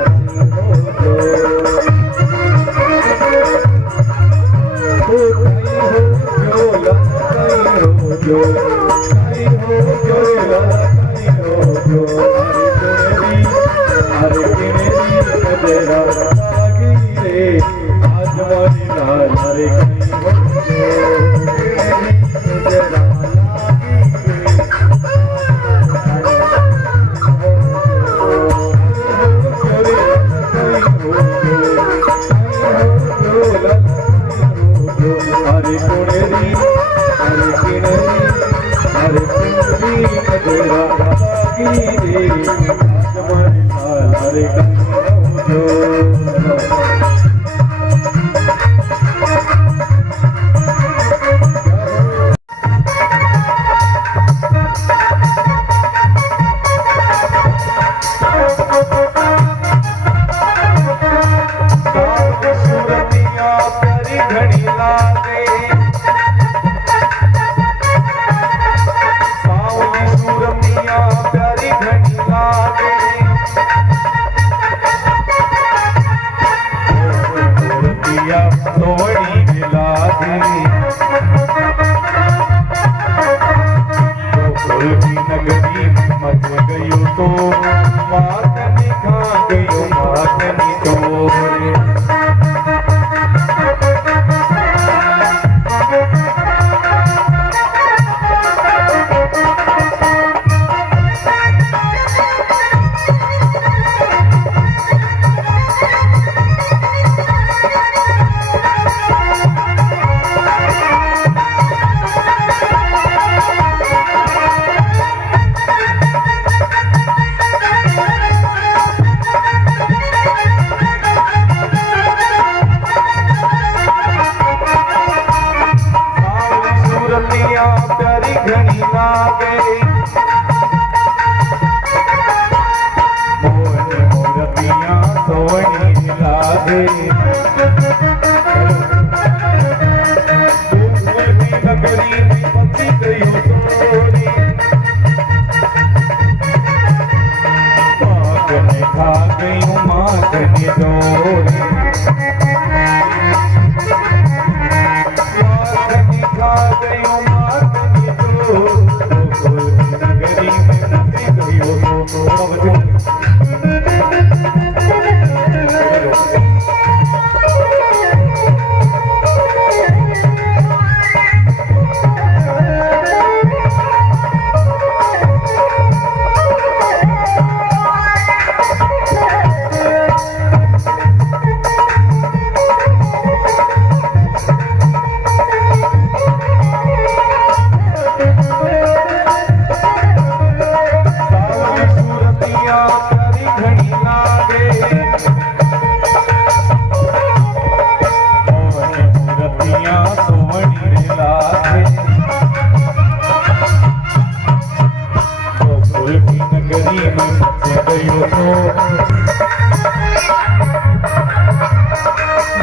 मचे गयो शोर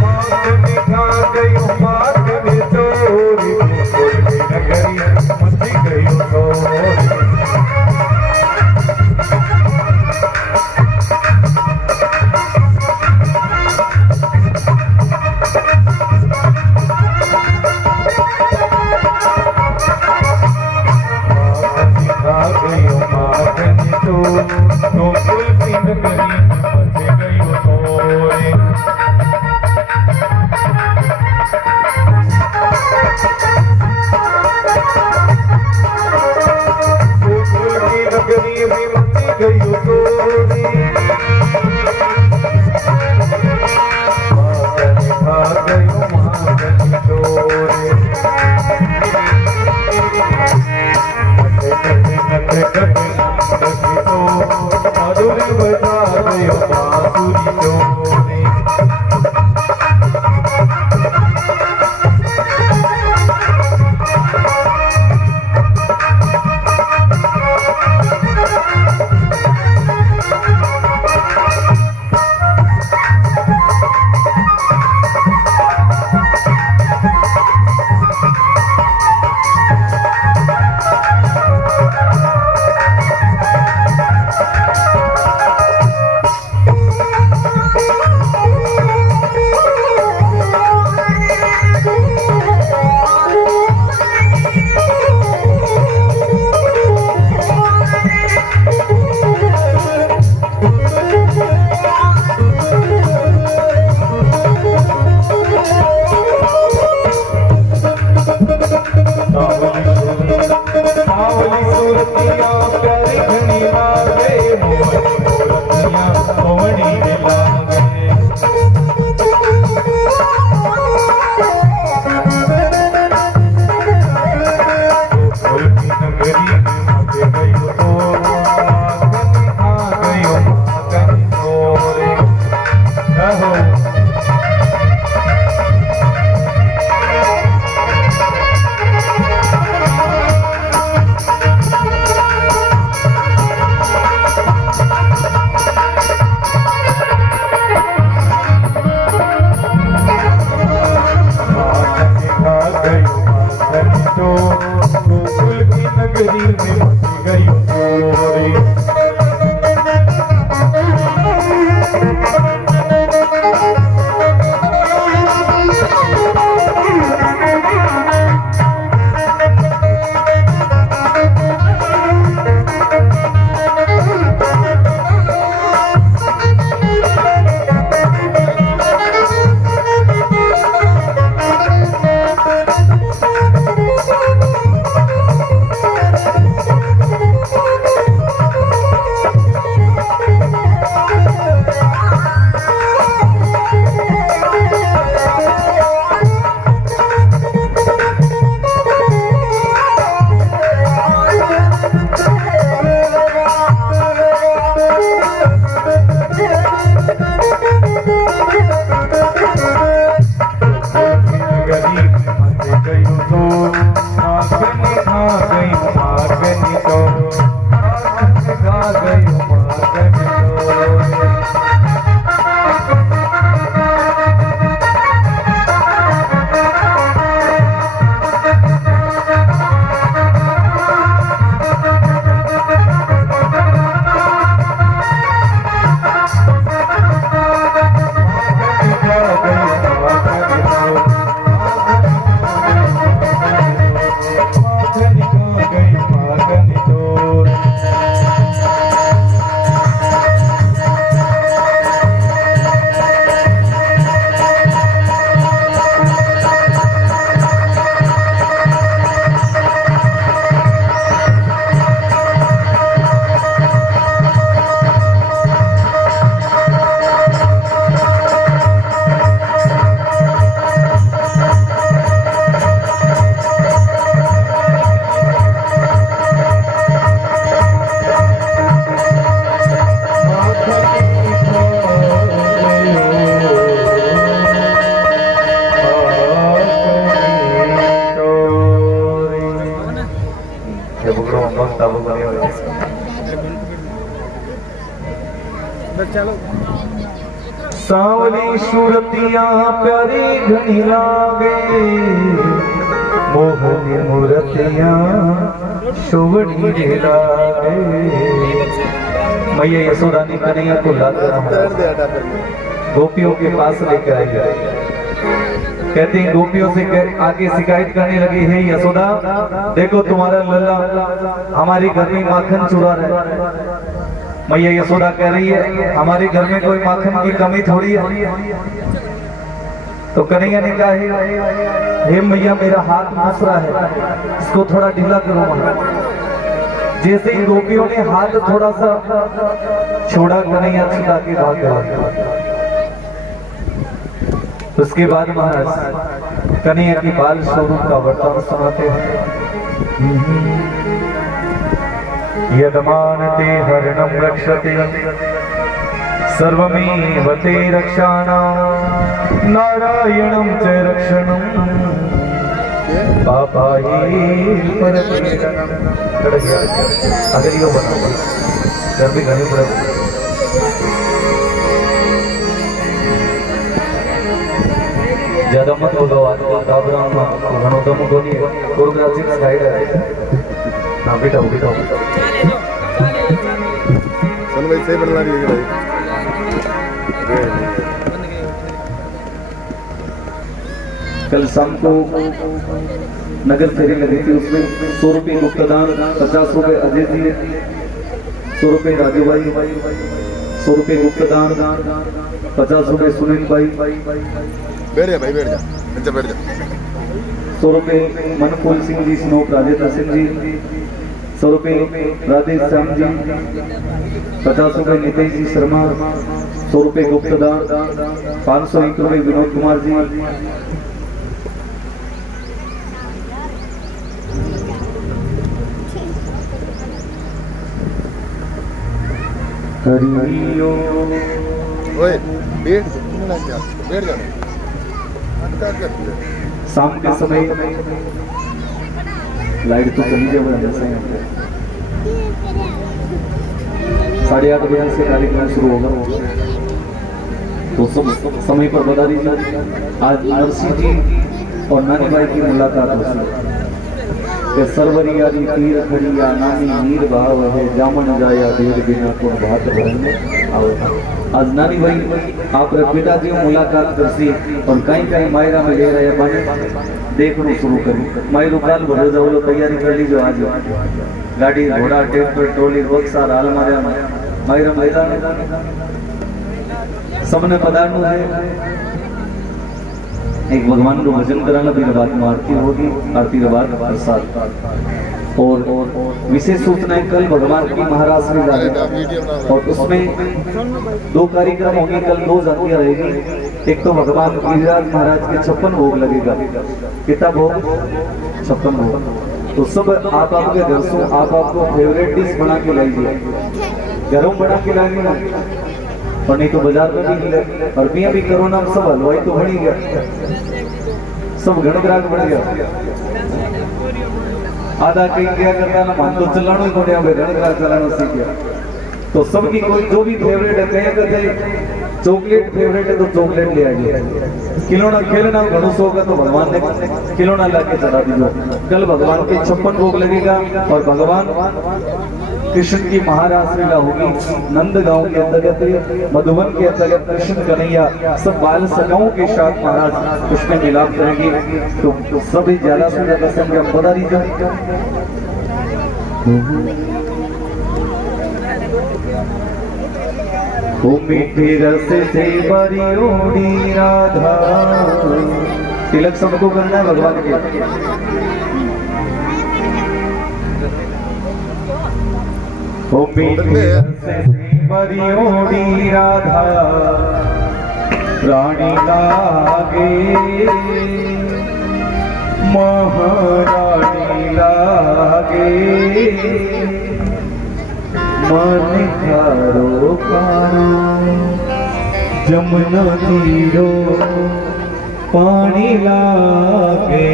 माखन खा गयो माखन चोरी गोकुल की नगरी मची गयो शोर सांवली सूरतिया प्यारी घनी लागे, मोहनी मूर्तिया शोभनी रे लागे। मैया यशोदा ने कन्हैया को लाकर गोपियों के पास लेकर आई। कहते हैं गोपियों से आगे शिकायत करने लगी है, यशोदा देखो तुम्हारा लल्ला हमारे घर में माखन चुरा रहा है। मैया यशोदा कह रही है हमारे घर में कोई माखन की कमी थोड़ी है। तो कन्हैया ने कहा हे मैया मेरा हाथ मस रहा है, इसको थोड़ा ढीला करो। जैसे ही गोपियों ने हाथ थोड़ा सा छोड़ा, कन्हैया छुड़ा के भाग गया। उसके बाद महाराज कन्हैया की बाल स्वरूप का वर्तन सुनाते हैं। यदमानते हरणं रक्षते सर्वमेव ते रक्षाणां, नारायणं च रक्षणं पापाये परपीडनम्। अगर ये बना घर भी घनी पड़े ज्यादा मत बोलो, आजकल काबराम घणो दम कोनी कोरग्राफी का साइड है ना। बेटा बेटा चल भाई सही बदला रही है भाई। कल शाम को नगर फेरी लगी थी, उसमें 100 रुपये मुक्तदान, 50 रुपये अजय जी, 100 रुपये राजू भाई, 100 रुपये मुक्तदान, 50 रुपये सुनील भाई। बैठ जा भाई, बैठ जा, नीचे बैठ जा। 100 रुपये मनफूल सिंह जी, स्नोप राजेंद्र सिंह जी, 100 रुपये राधेश श्याम जी, 50 रुपये नितेश जी शर्मा, 100 रुपये गुप्तदान, 501 रुपये विनोद कुमार जी। हरियो ओए बैठ जा, बैठ जा। शाम के समय लाइट तो चली जाए जैसे 8:30 बजे से कार्यक्रम शुरू होगा। तो सब समय पर बता दीजिए। आज नरसिंह जी और नानी बाई की मुलाकात होगी। सरवरियारी तीर खड़िया नानी नीर भाव है, जामन जाया देर बिना को भात भरने आओ। आज नानी भाई आप बेटा जी मुलाकात करसी और कहीं मायरा में ले रहे बने देखना शुरू करी। मायरो काल भर जाओ तैयारी कर लीजिए। आज गाड़ी घोड़ा ट्रैक्टर ट्रॉली बक्सा हाल मारे मायरा में सबने पधारनु है। एक भगवान को भजन कराना, फिर बाद में आरती होगी, आरती के बाद प्रसाद। और विशेष सूचना है कल भगवान की महाराष्ट्र में और उसमें 2 कार्यक्रम होंगे। कल 2 झांकियां रहेगी। एक तो भगवान गिरिराज महाराज के 56 भोग लगेगा। कितना भोग? 56 भोग। तो सब आप आपके घर से आप आपको फेवरेट डिश बना के लाइए। घरों बना के लाएंगे ना, और नहीं तो बाजार में भी मिले। और मियाँ भी कोरोना में सब हलवाई तो बढ़ी गया, सब गणग्राहक बढ़ गया। आधा कहीं क्या करता ना मान तो चलाना ही पड़े, गणग्राहक चलाना सीख गया। तो सबकी कोई जो भी फेवरेट है, कहीं कहते चॉकलेट फेवरेट है तो चॉकलेट ले आइए। खिलौना खेलना घणो शौक है तो भगवान ने खिलौना लाके चला दीजिए। कल भगवान के 56 भोग लगेगा और भगवान कृष्ण की महारास लीला होगी। नंद गांव के अंतर्गत मधुबन के अंतर्गत कृष्ण कन्हैया सब बाल सखाओं के साथ महाराज उसमें मिलाप करेंगे। तो सभी ज्यादा से ज्यादा संख्या बता दीजिए। मीठी रस से बरी ओढ़ी राधा, तिलक सबको करना है भगवान के। मीठी रस से बरी ओढ़ी राधा, रानी लागे महारानी लागे, मन खारो खारो जमुना तीरो पानी लागे,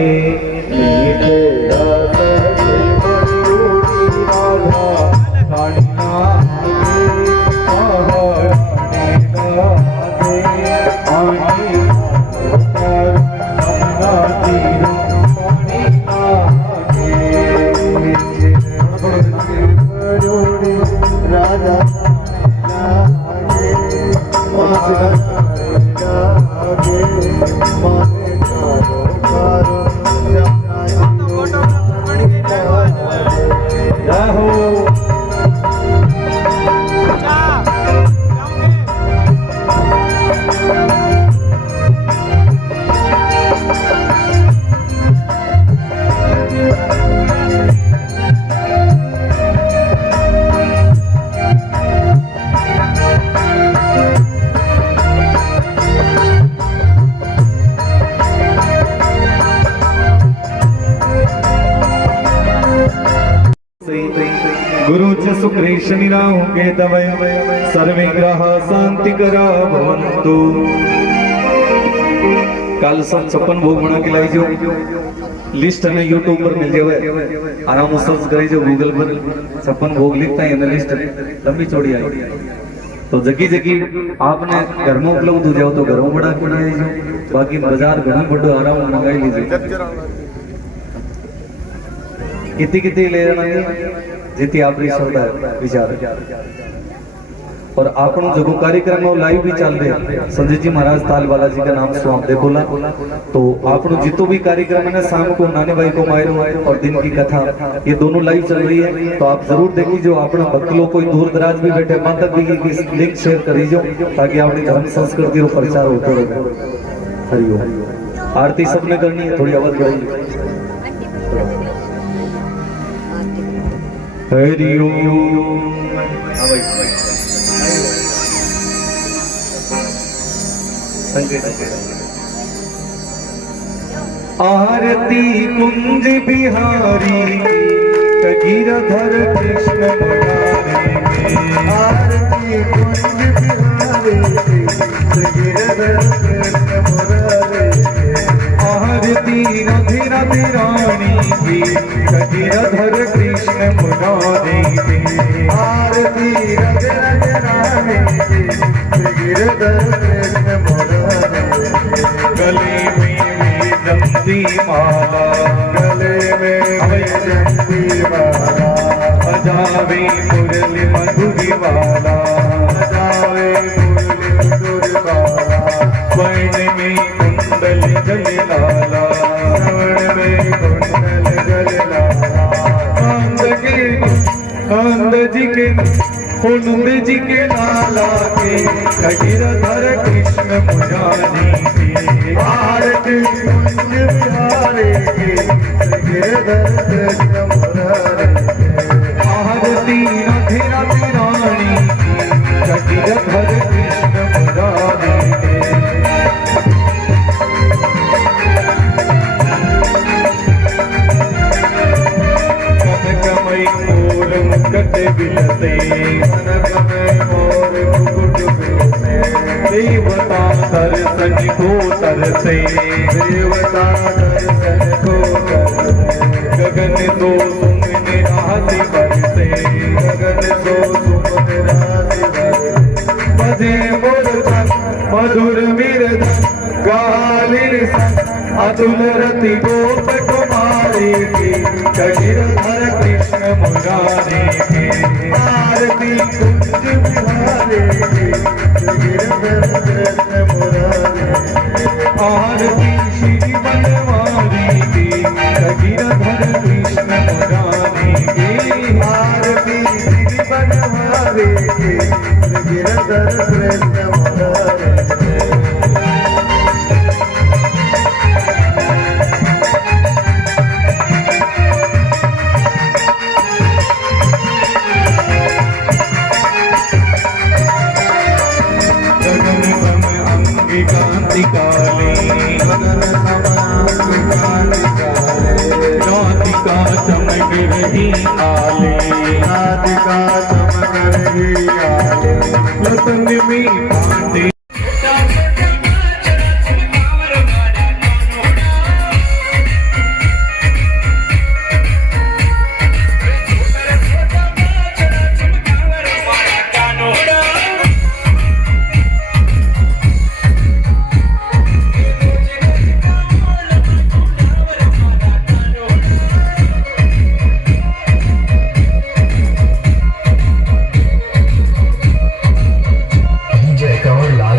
मीठे रस से बरी ओढ़ी राधा, रानी लागे महारानी शुक्रे शनि राहु केतवे सर्वे ग्रह शांतिकरा भवन्तु। काल सब 56 भोग बना के लाई जो लिस्ट ने यूट्यूब पर मिल जावे, आराम से सर्च करी जो गूगल पर 56 भोग लिखता है ना, लिस्ट लंबी चौड़ी आई। तो जगी जगी आपने घर में उपलब्ध हो जाओ तो घरों बड़ा बनाए जो, बाकी बाजार घना बड़ो आराम मंगाई लीजिए। कितनी कितनी ले जाना जितनी आपकी श्रद्धा है विचार। और आपण जो कार्यक्रम है लाइव भी चल रहे हैं, संजय जी महाराज ताल बालाजी का नाम सो आप देखो ला। तो आपण जितो भी कार्यक्रम है ना, शाम को नाने भाई को मायरो और दिन की कथा, ये दोनों लाइव चल रही है। तो आप जरूर देखिए, जो अपना भक्त लोग कोई दूर दराज भी बैठे वहां तक भी लिंक शेयर करी जो, ताकि अपनी धर्म संस्कृति और प्रचार होते रहे। हरिओम। आरती सबने करनी है, थोड़ी आवाज बढ़ाइए। हरिओम। आरती कुंज बिहारी गिरधर कृष्ण मुरारी, आरती कुंज बिहारी गिरधर कृष्ण मुरारी, आरती रधि रधि रानी की गिरधर कृष्ण मुरारी, आरती रज रज रानी गिरधर कृष्ण मुरारी। गले में दंती माला, गले में जंती माला, बजावे मुरली मधुरी वाला, बजावे मुरली मधुर वाला, स्वर्ण में कुंडल जल लाला, श्रवण में कुंडल जल लाला, नंद जी के नंद जी के लाला के गिरधर कृष्ण मुरारी के, आरती कुंज बिहारी गिरधर कृष्ण मुरारी, आरती रधि रधि रानी की गिरधर कृष्ण मुरारी के। कनकमयी मोर मुकुट बिलसे, कनकमय मोर मुकुट बिलसे, देवता दर्शन को तरसे, देवता दर्शन को तरसे, गगन तो सुमन राशि बरसे, गगन को सुमन राशि बरसे, बजे मुरझन मधुर मृदंग गालिन संग, अतुल रति गोप कुमारी की गिरधर कृष्ण मुरारी की, आरती कुंज बिहारी गिरधर कृष्ण मुरारी, आरती श्री बनवारी की गिरधर कृष्ण मुरारी की, आरती श्री बनवारी गिरधर कृष्ण मुरारी। गगन सम अंगी कांति काले, राधिका चमक रही आले, राधिका चमक रही आले, लसन में पांडे जय कंवर लाल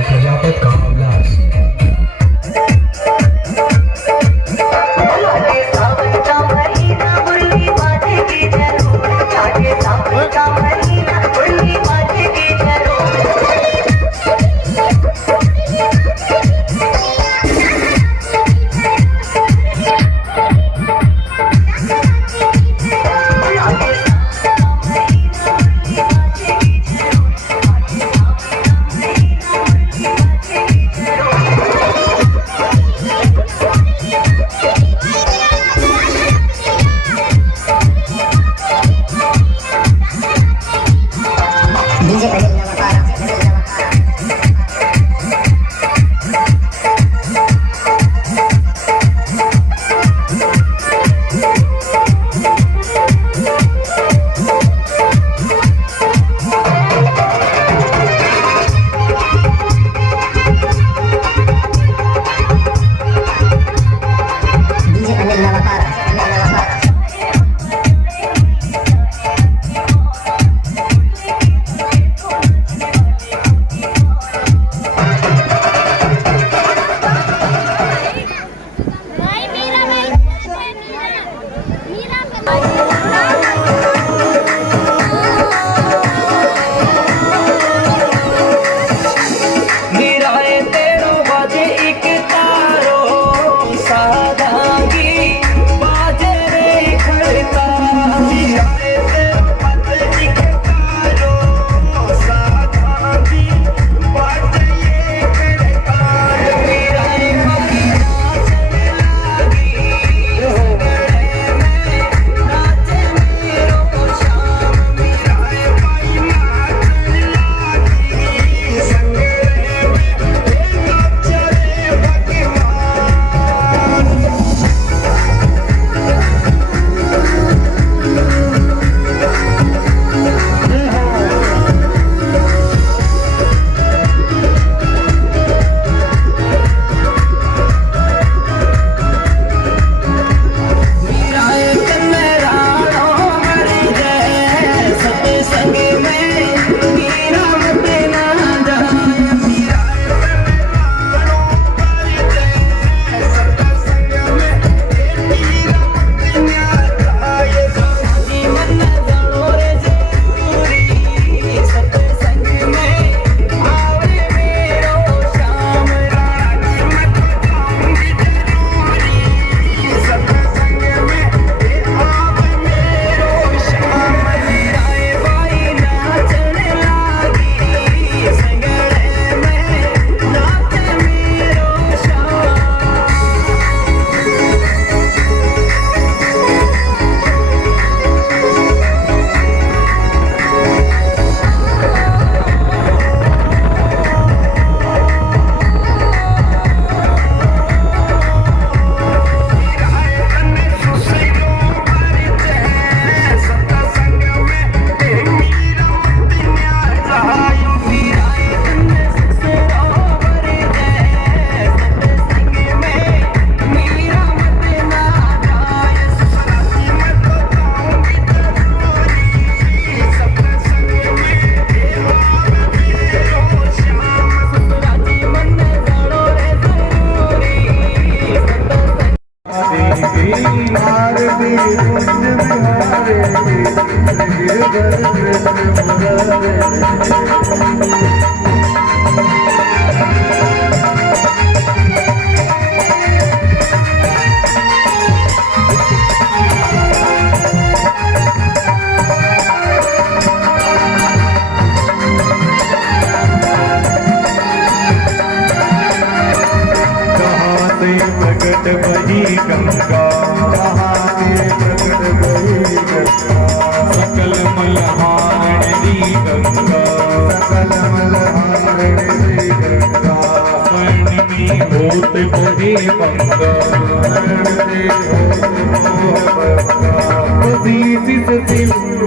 प्रकट वही गंगा, जहाँ के प्रकट वही गंगा, सकल मलहारणी गंगा, सकल मलहारणी गंगा, स्वर्ण में होत वही गंगा,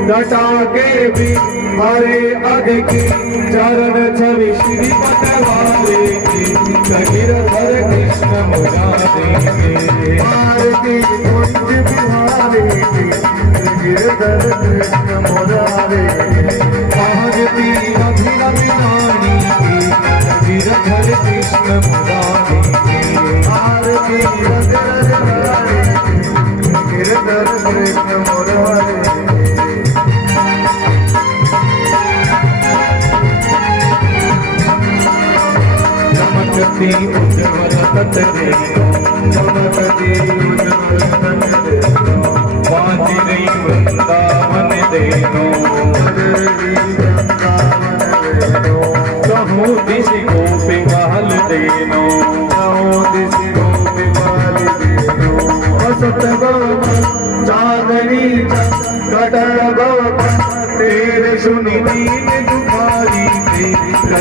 घटा के भी हरे अध की चरण छवि श्री पटवारे की, गिरधर कृष्ण मुरारे के, आरती कुंज बिहारी की, गिरधर कृष्ण मुरारे के, आरती अभिनविनानी की, गिरधर कृष्ण मुरारे के, आरती अभिनविनानी की, गिरधर कृष्ण मुरारे के। चमकती उज्ज्वल तत्ते, चमकती उज्ज्वल तत्ते, वाजिरी वृंदावन देनो, कहूँ दिशि गोपी बहल देनो, कहूँ दिशि गोपी बहल देनो, असत चांदनी कटर तेरे सुनी दीन तुम्हारी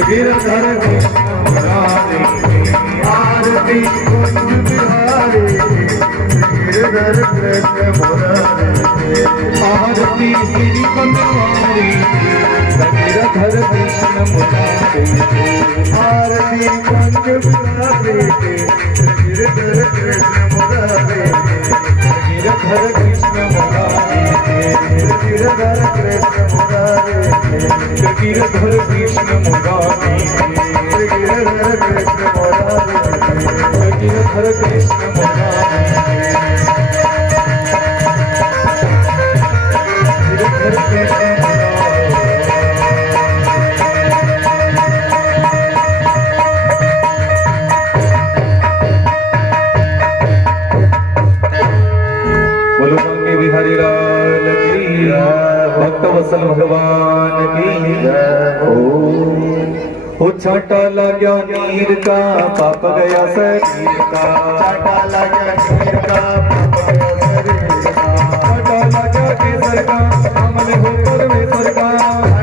गिरधर कृष्ण मुरारे के, आरती कुंज बिहारी गिरधर कृष्ण मुरारे के, आरती श्री पटवारी गिरधर कृष्ण मुरारे के, आरती कुंज बिहारी गिरधर कृष्ण मुरारे के, गिरधर कृष्ण मुरारे के, गिरधर कृष्ण मुरारे के, गिरधर कृष्ण मुरारे के, गिरधर कृष्ण मुरारे के, गिरधर कृष्ण मुरारे के, गिरधर कृष्ण बिहारी लाल की, भक्त वत्सल भगवान की ओ छाटा लगा नीर का पाप गया शरीर का, छाटा लगा नीर का पाप गया शरीर का, छाटा लगा केसर का नामल हो परमेश्वर का,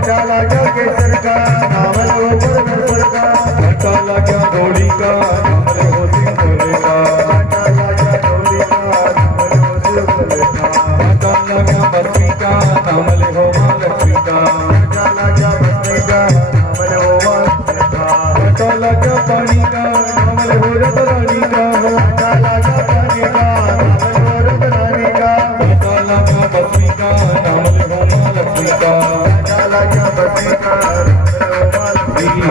छाटा लगा केसर का नामल हो परमेश्वर का, छाटा लगा घोड़ी का नामल हो सिंह का, छाटा लगा घोड़ी का नामल हो सिंह का, छाटा लगा बस्ती का नामल हो महालक्ष्मी का, छाटा लगा बस्ती का नामल हो छाटा लगा पानी का नामल हो रतरानी का, छाटा लगा पानी का नामल हो रतरानी का, छाटा लगा बस्ती का नामल हो महालक्ष्मी का, छाटा लगा बस्ती का नामल हो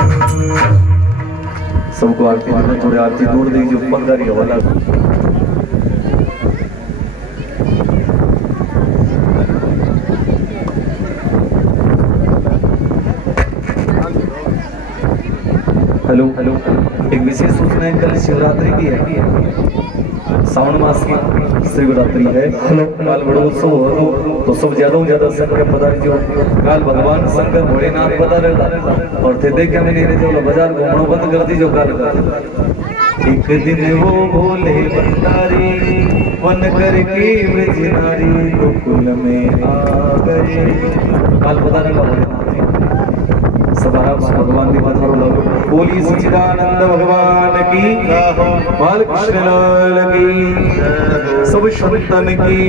महालक्ष्मी का। सबको आरती देना, थोड़े आरती दूर दीजिए, पंगारी हवाला हेलो हेलो, एक विशेष सूचना है, कल शिवरात्रि की है, श्रावण मास की शिवरात्रि है, काल बड़ो उत्सव हो तो सब ज्यादा संख्या पधारी जो काल भगवान शंकर भोलेनाथ पधारे और थे देख के मैंने जो बाजार घूमना बंद कर दी जो काल एक दिन वो भोले भंडारी वन करके ब्रज नारी गोकुल में आ गए, काल पधारे भोलेनाथ भगवान की पधारो लगो, बोली सच्चिदानंद भगवान की, बालकृष्ण लाल की, सब संतन की,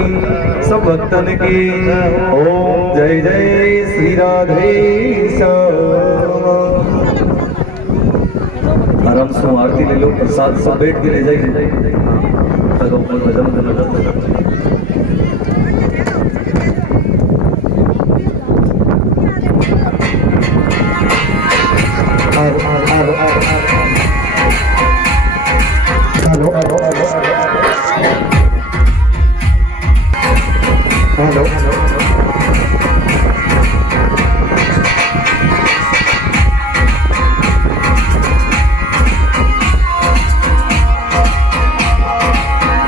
सब भक्तन की, ओम जय जय श्री राधे श्याम। आराम से आरती ले लो, प्रसाद सब बैठ के ले जाइए, भजन करना। Hello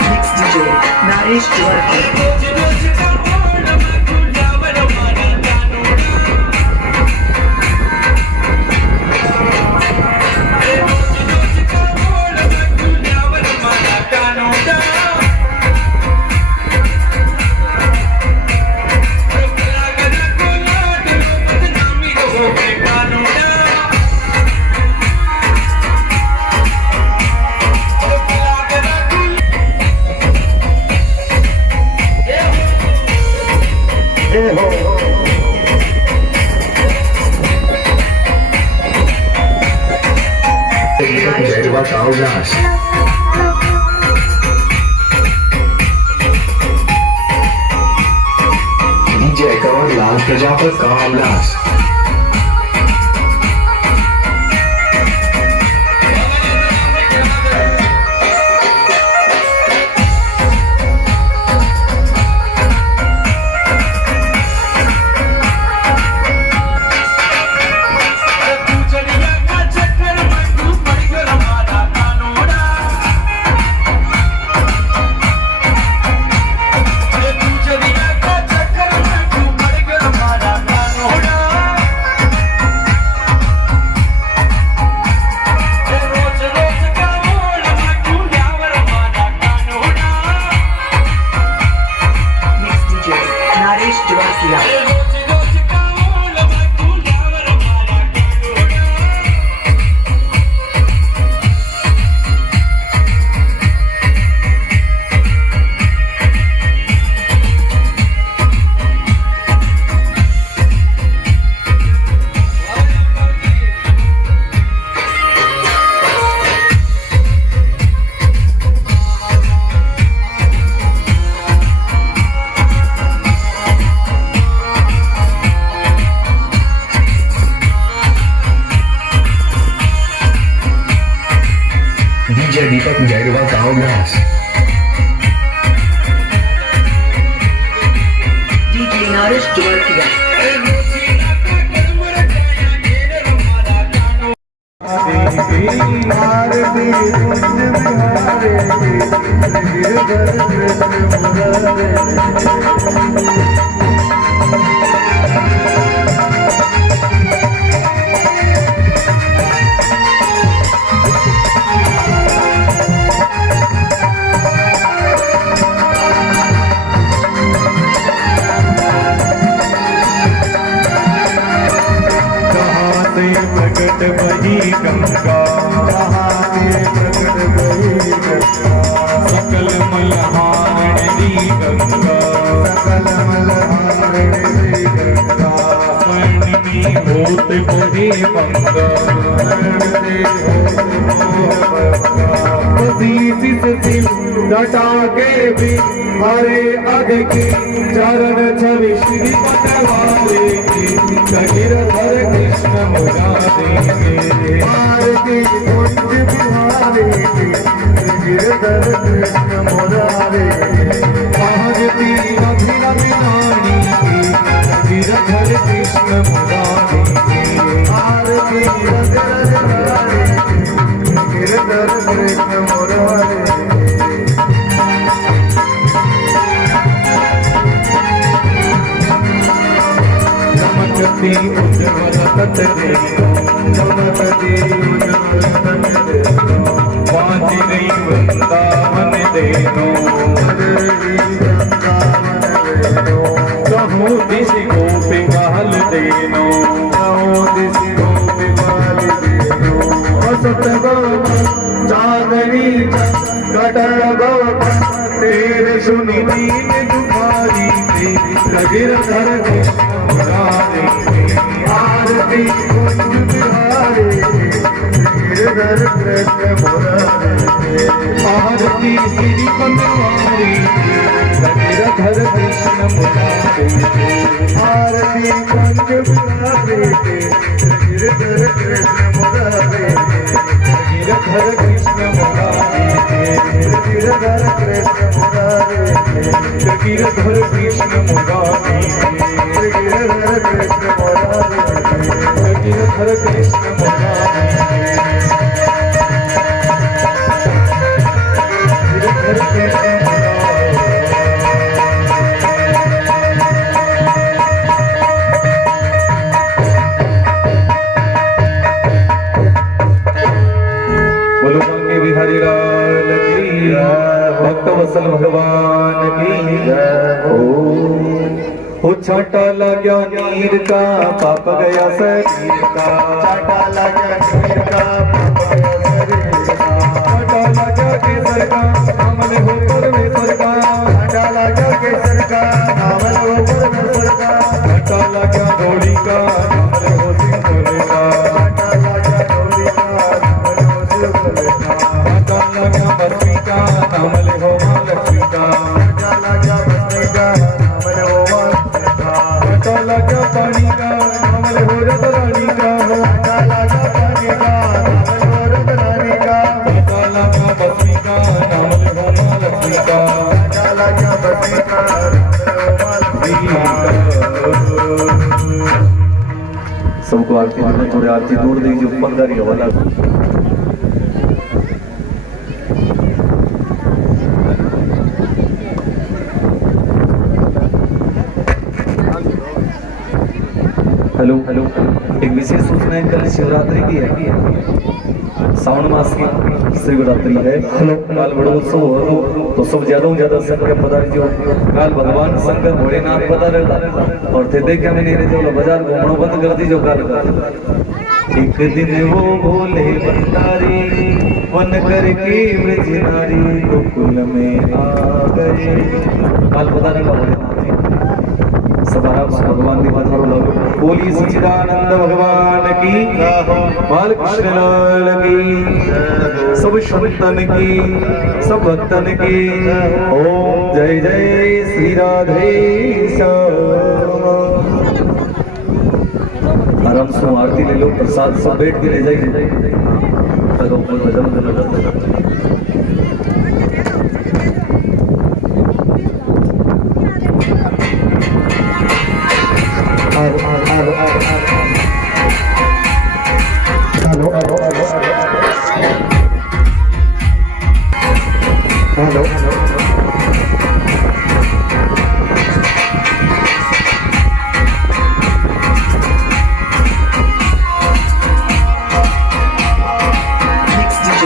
Next DJ, Naresh Dwarka. दीपक जयवा का उल्लास डीजे कंवर लाल प्रजापत का उल्लास डीजे दीपक जयवा का उल्लास DJ Naresh Dwarkiya. प्रकट वही गंगा प्रकट वही गंगा सकल मलहारणी गंगा सकल मलहारणी गंगा स्वर्णिनी होत बहे गंगा घटा के भी हरे अग के चरण छवि श्री पटवारे गिरधर कृष्ण मुरारे आरती कुंज बिहारी गिरधर कृष्ण मुरारे आरती अभिनविनानी गिरधर कृष्ण मुरारे आरती गिरधर कृष्ण मुरारे चमकती उज्ज्वल तटे चमकती उज्ज्वल तटे वाजिनी वृंदावन देनो कहो दिशि गोपी काल देनो कहो दिशि गोपी काल देनो असत गोप चांदनी कटर गोप तेरे सुनी दीन दुखारी गिरधर कृष्ण मुरारे आरती कुंज बिहारी गिरधर कृष्ण मुरारे आरती श्री पटवारी गिरधर कृष्ण मुरारे आरती कुंज बिहारी गिरधर कृष्ण मुरारे गिरधर कृष्ण मुरारे गिरधर कृष्ण मुरारे गिरधर कृष्ण मुरारे गिरधर कृष्ण मुरारे गिरधर कृष्ण मुरारे गिरधर कृष्ण मुरारे बोलो गंगे बिहारी लाल की भक्त वत्सल भगवान की ओ छाटा लगा नीर का पाप गया शरीर का छाटा लगा नीर का पाप गया शरीर का छाटा लगा केसर का अमल हो परमेश्वर का छाटा लगा केसर का अमल हो परमेश्वर का छाटा लगा गौड़ी का अमल हो सिंह का छाटा लगा गौड़ी का अमल हो आरती में थोड़ी आरती दूर दीजिए पंगारी हवाला हेलो हेलो एक विशेष सूचना है कल शिवरात्रि की है श्रावण मास की शिवरात्रि है काल बड़ोत्सव हो तो सब ज्यादा संख्या पधारियो काल भगवान शंकर भोलेनाथ पधारेगा और थे देख मैंने जो बाजार घूमना बंद कर दी जो काल एक दिन वो भोले भंडारी वन करके ब्रज नारी गोकुल में आ गए काल पधारेगा भोलेनाथ सब भगवान की माथा लागू बोली सच्चिदानंद भगवान की बालकृष्ण लाल की सब संतन की सब भक्तन की ओम जय जय श्री राधे श्याम आराम से आरती ले लो प्रसाद सब बैठ के ले जाइए भजन करना Mix DJ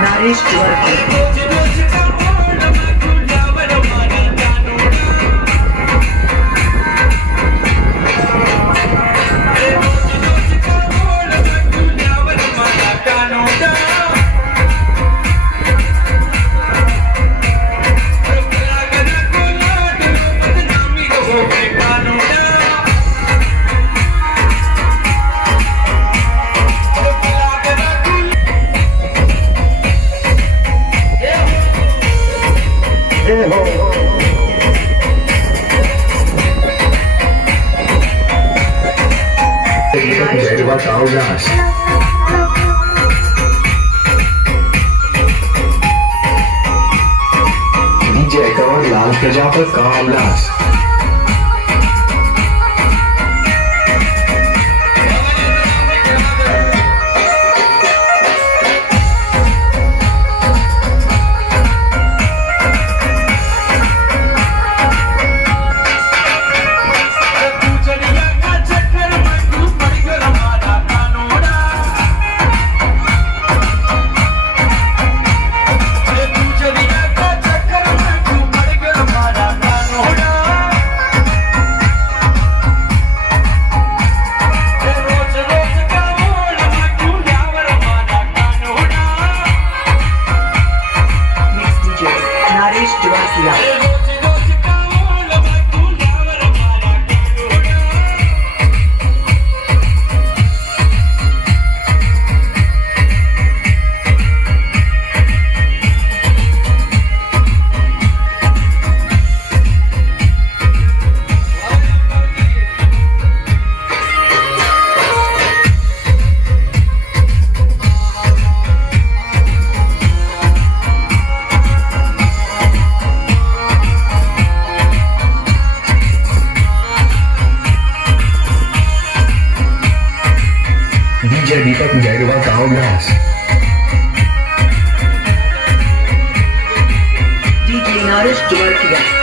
Naresh Dwarka. Jaywa Kawlas DJ Kanwar Lal Prajapat Kawlas Naresh Dwarka. DJ Deepak Jaywa Kawlas DJ Naresh Dwarka.